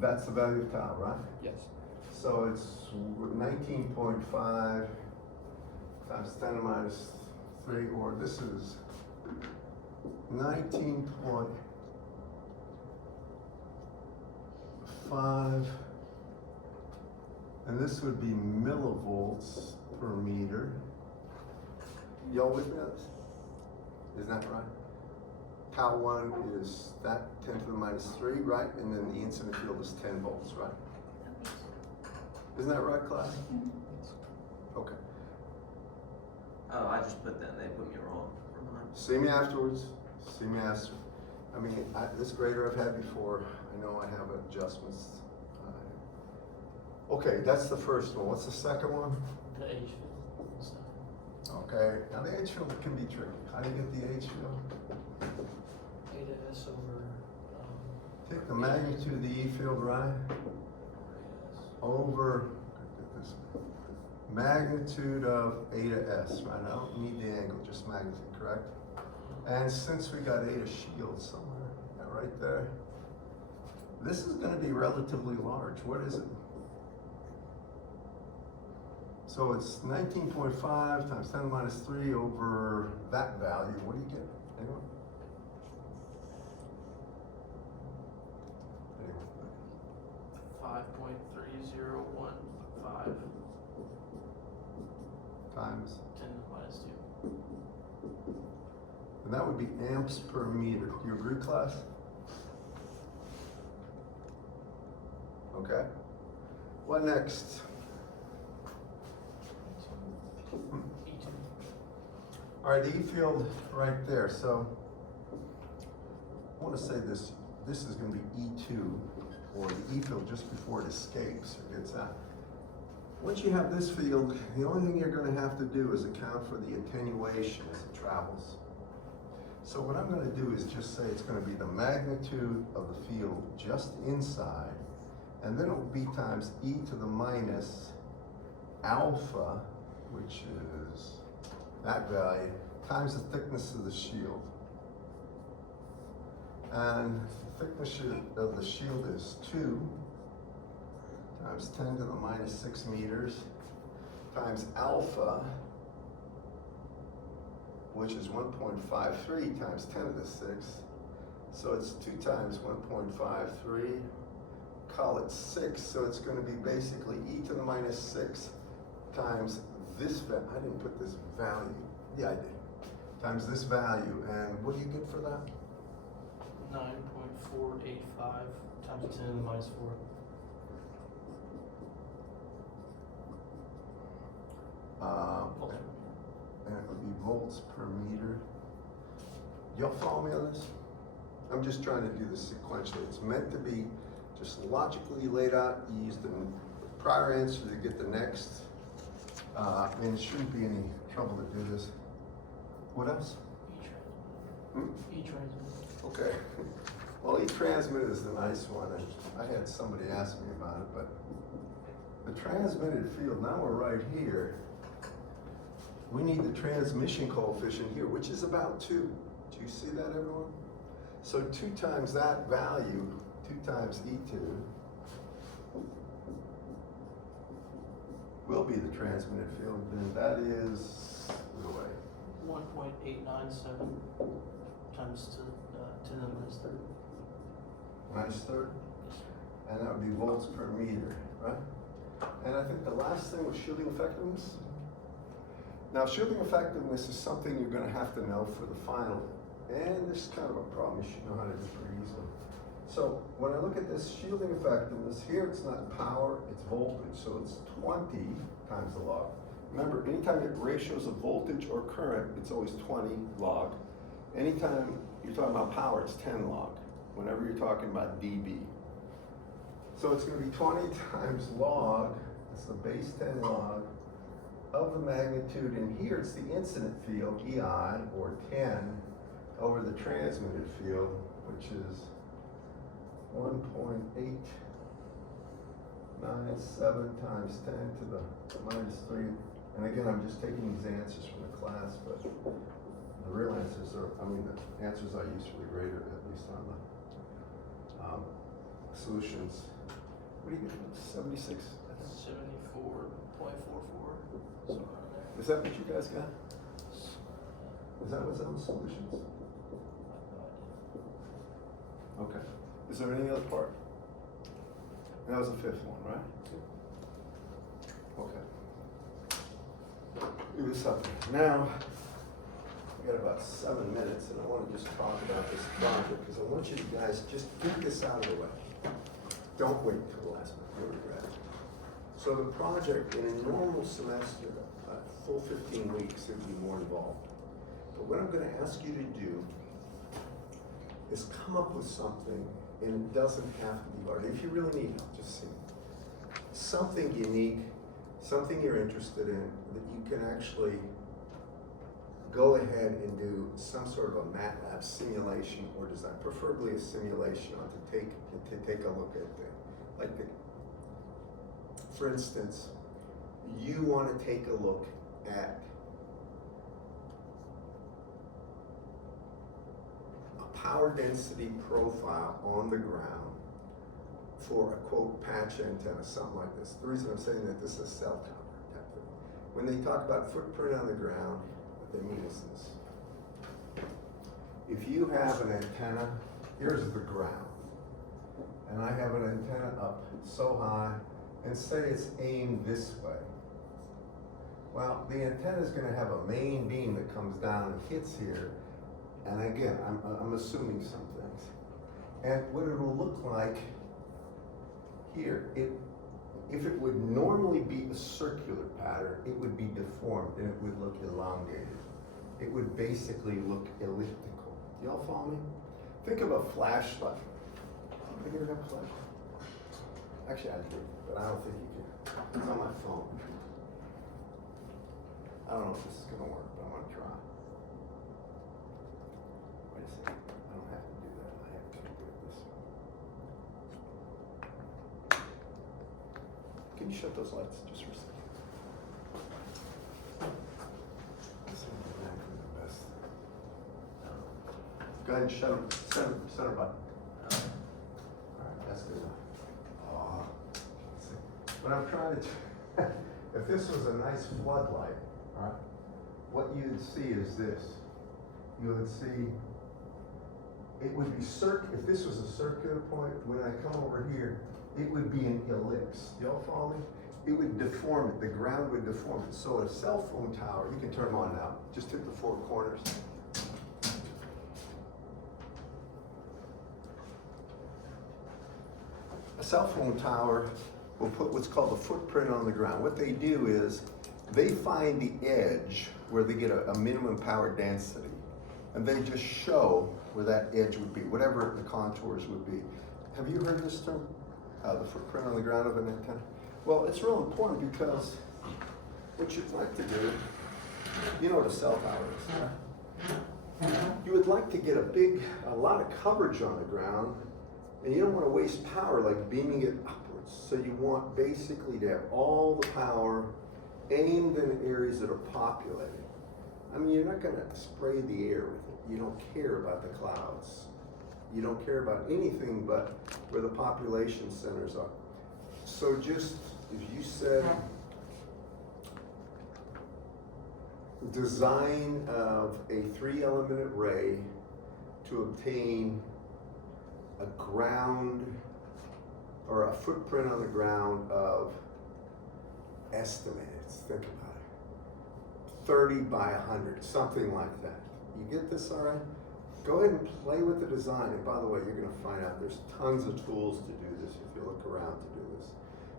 That's the value of tau, right? Yes. So it's 19.5 times 10 to the minus 3, or this is 19.5, and this would be millivolts per meter. Y'all with me on this? Isn't that right? Tau 1 is that 10 to the minus 3, right? And then the incident field is 10 volts, right? Isn't that right, class? Okay. Oh, I just put that, they put me wrong. Never mind. See me afterwards. See me after. I mean, this grader I've had before, I know I have adjustments. Okay, that's the first one. What's the second one? The H field. Okay, now the H field can be tricky. How do you get the H field? Eta S over Take the magnitude of the E field, right? Over, look at this, magnitude of eta S, right? I don't need the angle, just magnitude, correct? And since we got eta shield somewhere, yeah, right there, this is gonna be relatively large. What is it? So it's 19.5 times 10 to the minus 3 over that value. What do you get? Anyone? Anyone? 5.3015 Times. 10 to the minus 2. And that would be amps per meter. Do you agree, class? Okay. What next? E2. All right, the E field right there. So I want to say this is going to be E2, or the E field just before it escapes or gets out. Once you have this field, the only thing you're going to have to do is account for the attenuation as it travels. So what I'm going to do is just say it's going to be the magnitude of the field just inside, and then it will be times e to the minus alpha, which is that value, times the thickness of the shield. And the thickness of the shield is 2 times 10 to the minus 6 meters times alpha, which is 1.53 times 10 to the 6. So it's 2 times 1.53, call it 6. So it's going to be basically e to the minus 6 times this value. I didn't put this value. Yeah, I did. Times this value. And what do you get for that? 9.485 times 10 to the minus 4. Okay. And it would be volts per meter. Y'all follow me on this? I'm just trying to do this sequentially. It's meant to be just logically laid out. You use the prior answer to get the next. And it shouldn't be any trouble to do this. What else? E-transmit. Okay. Well, E-transmit is the nice one. And I had somebody ask me about it, but the transmitted field, now we're right here. We need the transmission coefficient here, which is about 2. Do you see that, everyone? So 2 times that value, 2 times E2, will be the transmitted field, and that is, the way. 1.897 times 10 to the minus 3. Minus third? And that would be volts per meter, right? And I think the last thing was shielding effectiveness. Now, shielding effectiveness is something you're going to have to know for the final. And this is kind of a problem you should know how to do pretty easily. So when I look at this shielding effectiveness, here it's not power, it's voltage. So it's 20 times the log. Remember, anytime it ratios of voltage or current, it's always 20 log. Anytime you're talking about power, it's 10 log. Whenever you're talking about dB. So it's going to be 20 times log, that's the base 10 log, of the magnitude, and here it's the incident field, EI, or 10, over the transmitted field, which is 1.897 times 10 to the minus 3. And again, I'm just taking these answers from the class, but the real answers are, the answers I use for the grader, at least on the solutions. What do you get? 76? 74.44. Somewhere around there. Is that what you guys got? Is that what's on the solutions? Okay. Is there any other part? That was the 5th one, right? Okay. Do this up. Now, we got about 7 minutes, and I want to just talk about this project because I want you guys just get this out of the way. Don't wait till the last minute. You'll regret it. So the project in a normal semester, a full 15 weeks, it would be more involved. But what I'm going to ask you to do is come up with something, and it doesn't have to be large. If you really need help, just see. Something unique, something you're interested in that you can actually go ahead and do some sort of a MATLAB simulation or design, preferably a simulation to take a look at for instance, you want to take a look at a power density profile on the ground for a quote patch antenna, something like this. The reason I'm saying that this is cell tower type thing. When they talk about footprint on the ground, what they mean is this. If you have an antenna, here's the ground, and I have an antenna up so high, and say it's aimed this way. Well, the antenna is going to have a main beam that comes down and hits here, and again, I'm assuming some things. And what it will look like here, if it would normally be a circular pattern, it would be deformed and it would look elongated. It would basically look elliptical. Y'all follow me? Think of a flashlight. Have you ever had a flashlight? Actually, I do, but I don't think you can. It's on my phone. I don't know if this is gonna work, but I'm gonna try. Wait a second. I don't have to do that. I have to do it this way. Can you shut those lights just for a second? This is not the best. Go ahead and shut them. Center button. Alright, that's good enough. What I'm trying to do, if this was a nice floodlight, alright, what you would see is this. You would see, it would be if this was a circular point, when I come over here, it would be an ellipse. Y'all follow me? It would deform it, the ground would deform it. So a cell phone tower, you can turn them on now, just hit the four corners. A cell phone tower will put what's called a footprint on the ground. What they do is they find the edge where they get a minimum power density, and they just show where that edge would be, whatever the contours would be. Have you heard this term? The footprint on the ground of an antenna? Well, it's real important because what you'd like to do, you know what a cell tower is. You would like to get a lot of coverage on the ground, and you don't want to waste power like beaming it upwards. So you want basically to have all the power aimed in areas that are populated. I mean, you're not going to spray the air with it. You don't care about the clouds. You don't care about anything but where the population centers are. So just, if you said design of a 3-element array to obtain a ground or a footprint on the ground of estimated, think about it, 30 by 100, something like that. You get this, all right? Go ahead and play with the design. And by the way, you're going to find out there's tons of tools to do this if you look around to do this.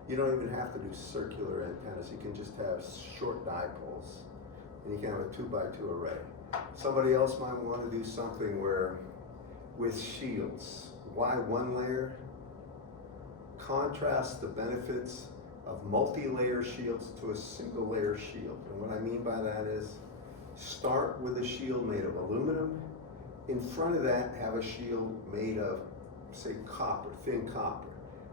You don't even have to do circular antennas. You can just have short dipoles, and you can have a 2x2 array. Somebody else might want to do something where, with shields, why one layer? Contrast the benefits of multi-layer shields to a single layer shield. And what I mean by that is, start with a shield made of aluminum. In front of that, have a shield made of, say, copper, thin copper.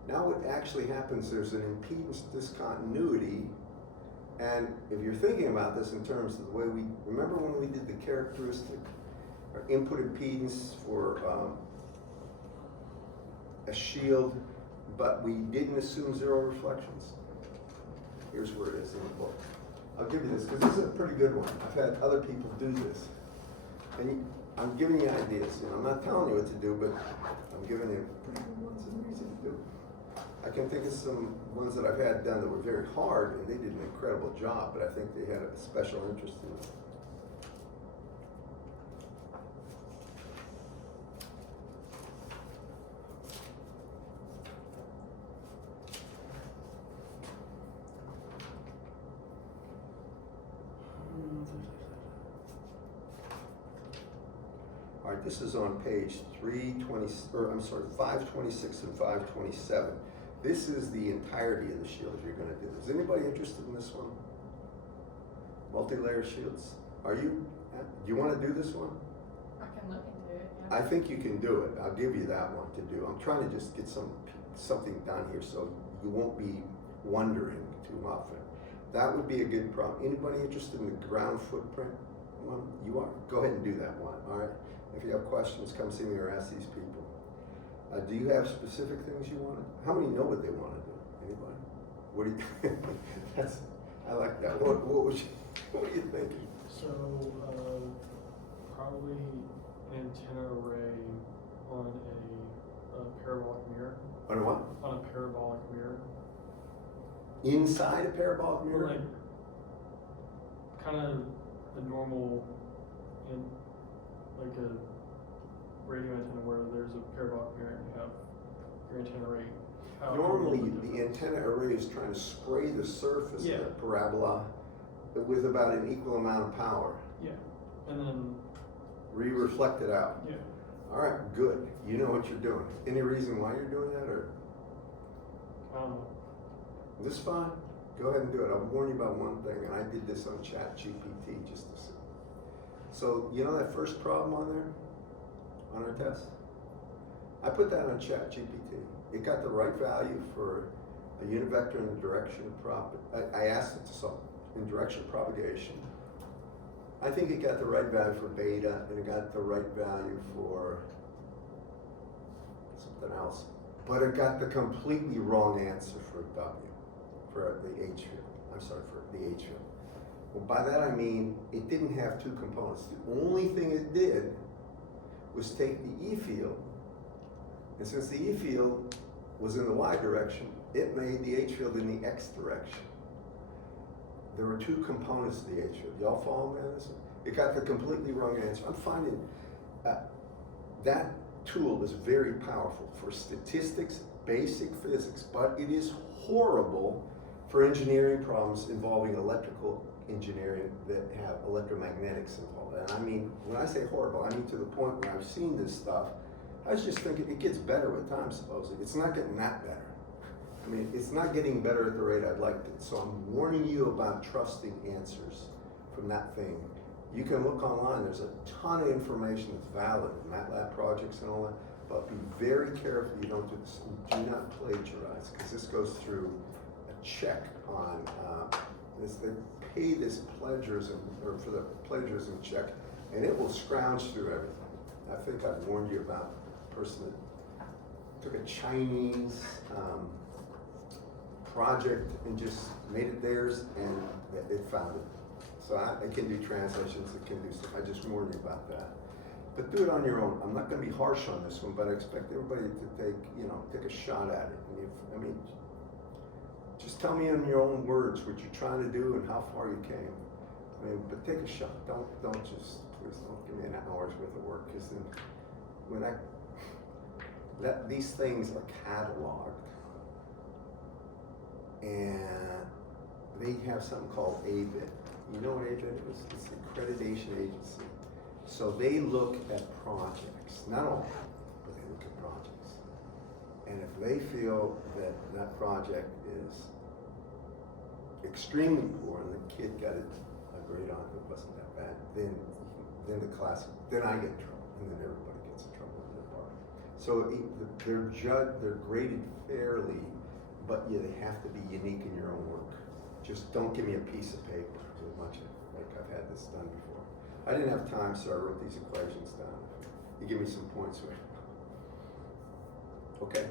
Now what actually happens, there's an impedance discontinuity, and if you're thinking about this in terms of the way remember when we did the characteristic, or input impedance for a shield, but we didn't assume zero reflections? Here's where it is in the book. I'll give you this, because this is a pretty good one. I've had other people do this. And I'm giving you ideas. I'm not telling you what to do, but I'm giving you pretty good ones that are easy to do. I can think of some ones that I've had done that were very hard, and they did an incredible job, but I think they had a special interest in it. All right, this is on page 526 and 527. This is the entirety of the shield you're going to do. Is anybody interested in this one? Multi-layer shields. Are you? Do you wanna do this one? I can look into it, yeah. I think you can do it. I'll give you that one to do. I'm trying to just get something done here so you won't be wondering too often. That would be a good problem. Anybody interested in the ground footprint one? You are? Go ahead and do that one, all right? If you have questions, come see me or ask these people. Do you have specific things you want? How many know what they want to do? Anybody? What do you? I like that. What are you thinking? So, probably an antenna array on a parabolic mirror. On what? On a parabolic mirror. Inside a parabolic Or mirror? like, kind of the normal, like a radio antenna where there's a parabolic mirror and you have your antenna array. out Normally, over the antenna array is trying to spray the surface Yeah. of the parabola with about an equal amount of power. Yeah, and then, Reflect it out. yeah, All right, good. You know what you're doing. Any reason why you're doing that, or I don't know. this is fine? Go ahead and do it. I'll warn you about one thing, and I did this on ChatGPT just to see. So you know that first problem on there, on our test? I put that on ChatGPT. It got the right value for a unit vector in the direction of I asked it to solve in direction of propagation. I think it got the right value for beta, and it got the right value for something else. But it got the completely wrong answer for W, for the H field. I'm sorry, for the H field. Well, by that I mean it didn't have two components. The only thing it did was take the E field, and since the E field was in the Y direction, it made the H field in the X direction. There were two components to the H field. Y'all follow me on this? It got the completely wrong answer. I'm finding that tool is very powerful for statistics, basic physics, but it is horrible for engineering problems involving electrical engineering that have electromagnetics involved. And I mean, when I say horrible, I mean to the point where I've seen this stuff, I was just thinking it gets better with time, supposedly. It's not getting that better. I mean, it's not getting better at the rate I'd like it. So I'm warning you about trusting answers from that thing. You can look online, there's a ton of information that's valid in MATLAB projects and all that, but be very careful you don't do this. Do not plagiarize, because this goes through a check on, they pay this plagiarism, or for the plagiarism check, and it will scrounge through everything. I think I've warned you about a person that took a Chinese project and just made it theirs, and it found it. So it can do translations, it can do stuff. I just warned you about that. But do it on your own. I'm not going to be harsh on this one, but I expect everybody to take a shot at it. And just tell me in your own words what you're trying to do and how far you came. But take a shot. Don't just, please don't give me an hour's worth of work, because then when these things are cataloged, and they have something called ABIT. You know what ABIT is? It's the accreditation agency. So they look at projects, not all, but they look at projects. And if they feel that that project is extremely poor and the kid got a grade on it wasn't that bad, then I get in trouble, and then everybody gets in trouble in their part. So they're graded fairly, but yeah, they have to be unique in your own work. Just don't give me a piece of paper with a bunch of, like I've had this done before. I didn't have time, so I wrote these equations down. You give me some points. Okay,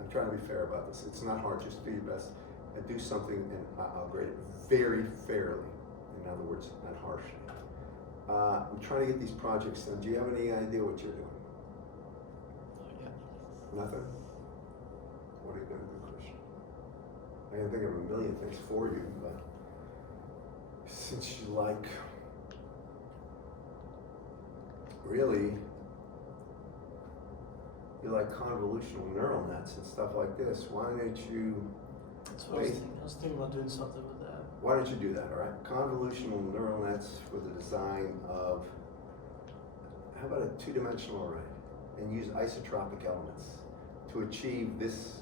I'm trying to be fair about this. It's not hard, just do your best. And do something and I'll grade it very fairly. In other words, not harshly. I'm trying to get these projects done. Do you have any idea what you're doing? Nothing? What are you gonna do, Christian? I can think of a million things for you, but since you like, really, you like convolutional neural nets and stuff like this, why don't you, That's what I was thinking about doing something with that. why don't you do that, all right? Convolutional neural nets for the design of, how about a two-dimensional array? And use isotropic elements to achieve this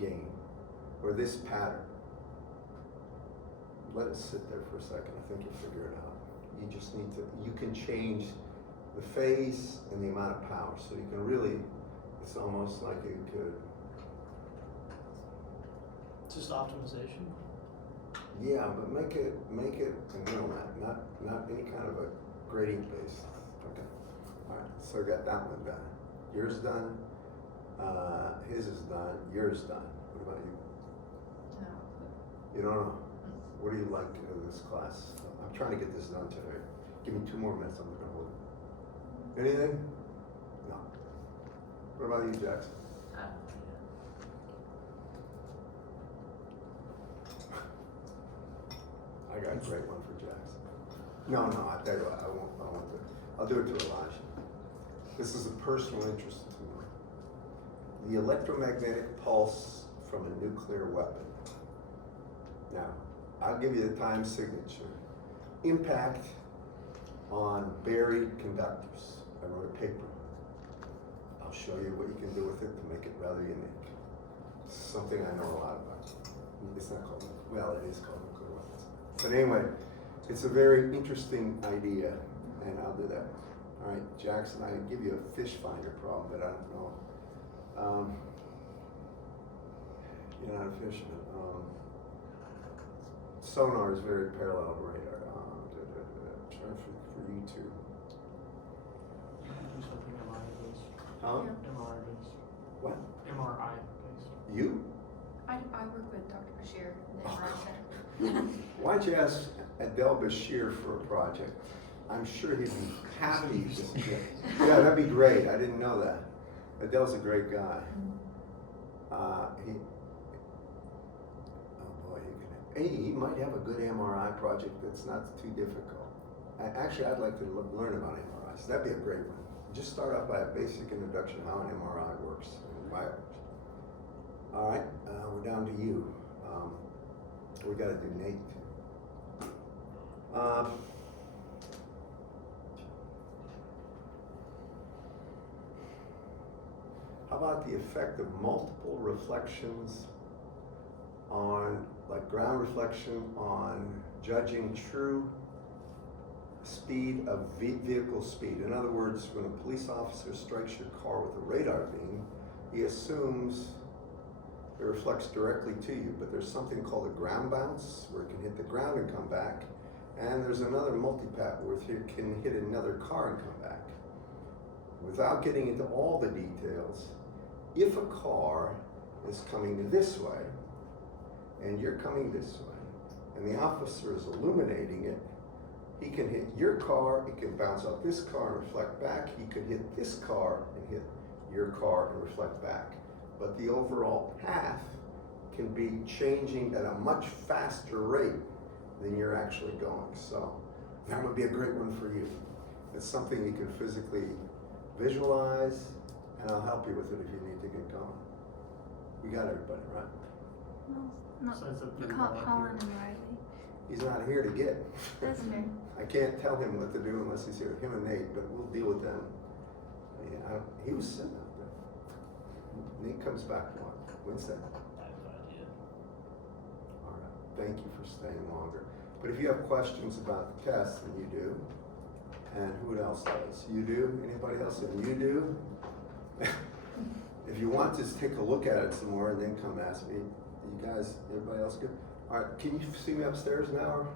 gain, or this pattern. Let it sit there for a second, I think you'll figure it out. You just need to, you can change the phase and the amount of power, so you can really, it's almost like you could, Just optimization. yeah, but make it a neural net, not any kind of a gradient based. Okay. All right. So I got that one done. Yours done. His is done. Yours done. What about you? No. You don't know. What do you like in this class? I'm trying to get this done today. Give me 2 more minutes. I'm gonna hold it. Anything? No. What about you, Jackson? I got a great one for Jackson. No, I tell you what, I won't do it. I'll do it to Elijah. This is a personal interest to me. The electromagnetic pulse from a nuclear weapon. Now, I'll give you the time signature. Impact on buried conductors. I wrote a paper. I'll show you what you can do with it to make it rather unique. It's something I know a lot about. It's not called, well, it is called nuclear weapons. But anyway, it's a very interesting idea, and I'll do that. All right, Jackson, I give you a fish finder problem, but I don't know. You're not a fisherman. Sonar is very parallel to radar. Try for you two. You can do something MRI based. Huh? MRI based. What? MRI based. You? I work with Dr. Bashir in the Oh. MRI Center. Why don't you ask Adele Bashir for a project? I'm sure he'd be happy to see it. Yeah, that'd be great. I didn't know that. Adele's a great guy. He might have a good MRI project that's not too difficult. Actually, I'd like to learn about MRIs. That'd be a great one. Just start off by a basic introduction of how an MRI works and why it works. All right, we're down to you. We got to do Nate too. How about the effect of multiple reflections on, like ground reflection, on judging true speed of vehicle speed? In other words, when a police officer strikes your car with a radar beam, he assumes it reflects directly to you, but there's something called a ground bounce, where it can hit the ground and come back, and there's another multipath where it can hit another car and come back. Without getting into all the details, if a car is coming this way, and you're coming this way, and the officer is illuminating it, he can hit your car, it can bounce off this car and reflect back, he could hit this car and hit your car and reflect back. But the overall path can be changing at a much faster rate than you're actually going. So that would be a great one for you. It's something you can physically visualize, and I'll help you with it if you need to get going. We got everybody, right? No, So it's a big Colin and Riley. He's not here to get. That's fair. I can't tell him what to do unless he's here. Him and Nate, but we'll deal with them. Yeah, he was sitting out there. Nate comes back what? Wednesday? I have no idea. All right. Thank you for staying longer. But if you have questions about the test, then you do. And who else does? You do? Anybody else? And you do? If you want to just take a look at it some more and then come ask me. You guys, everybody else good? All right, can you see me upstairs now?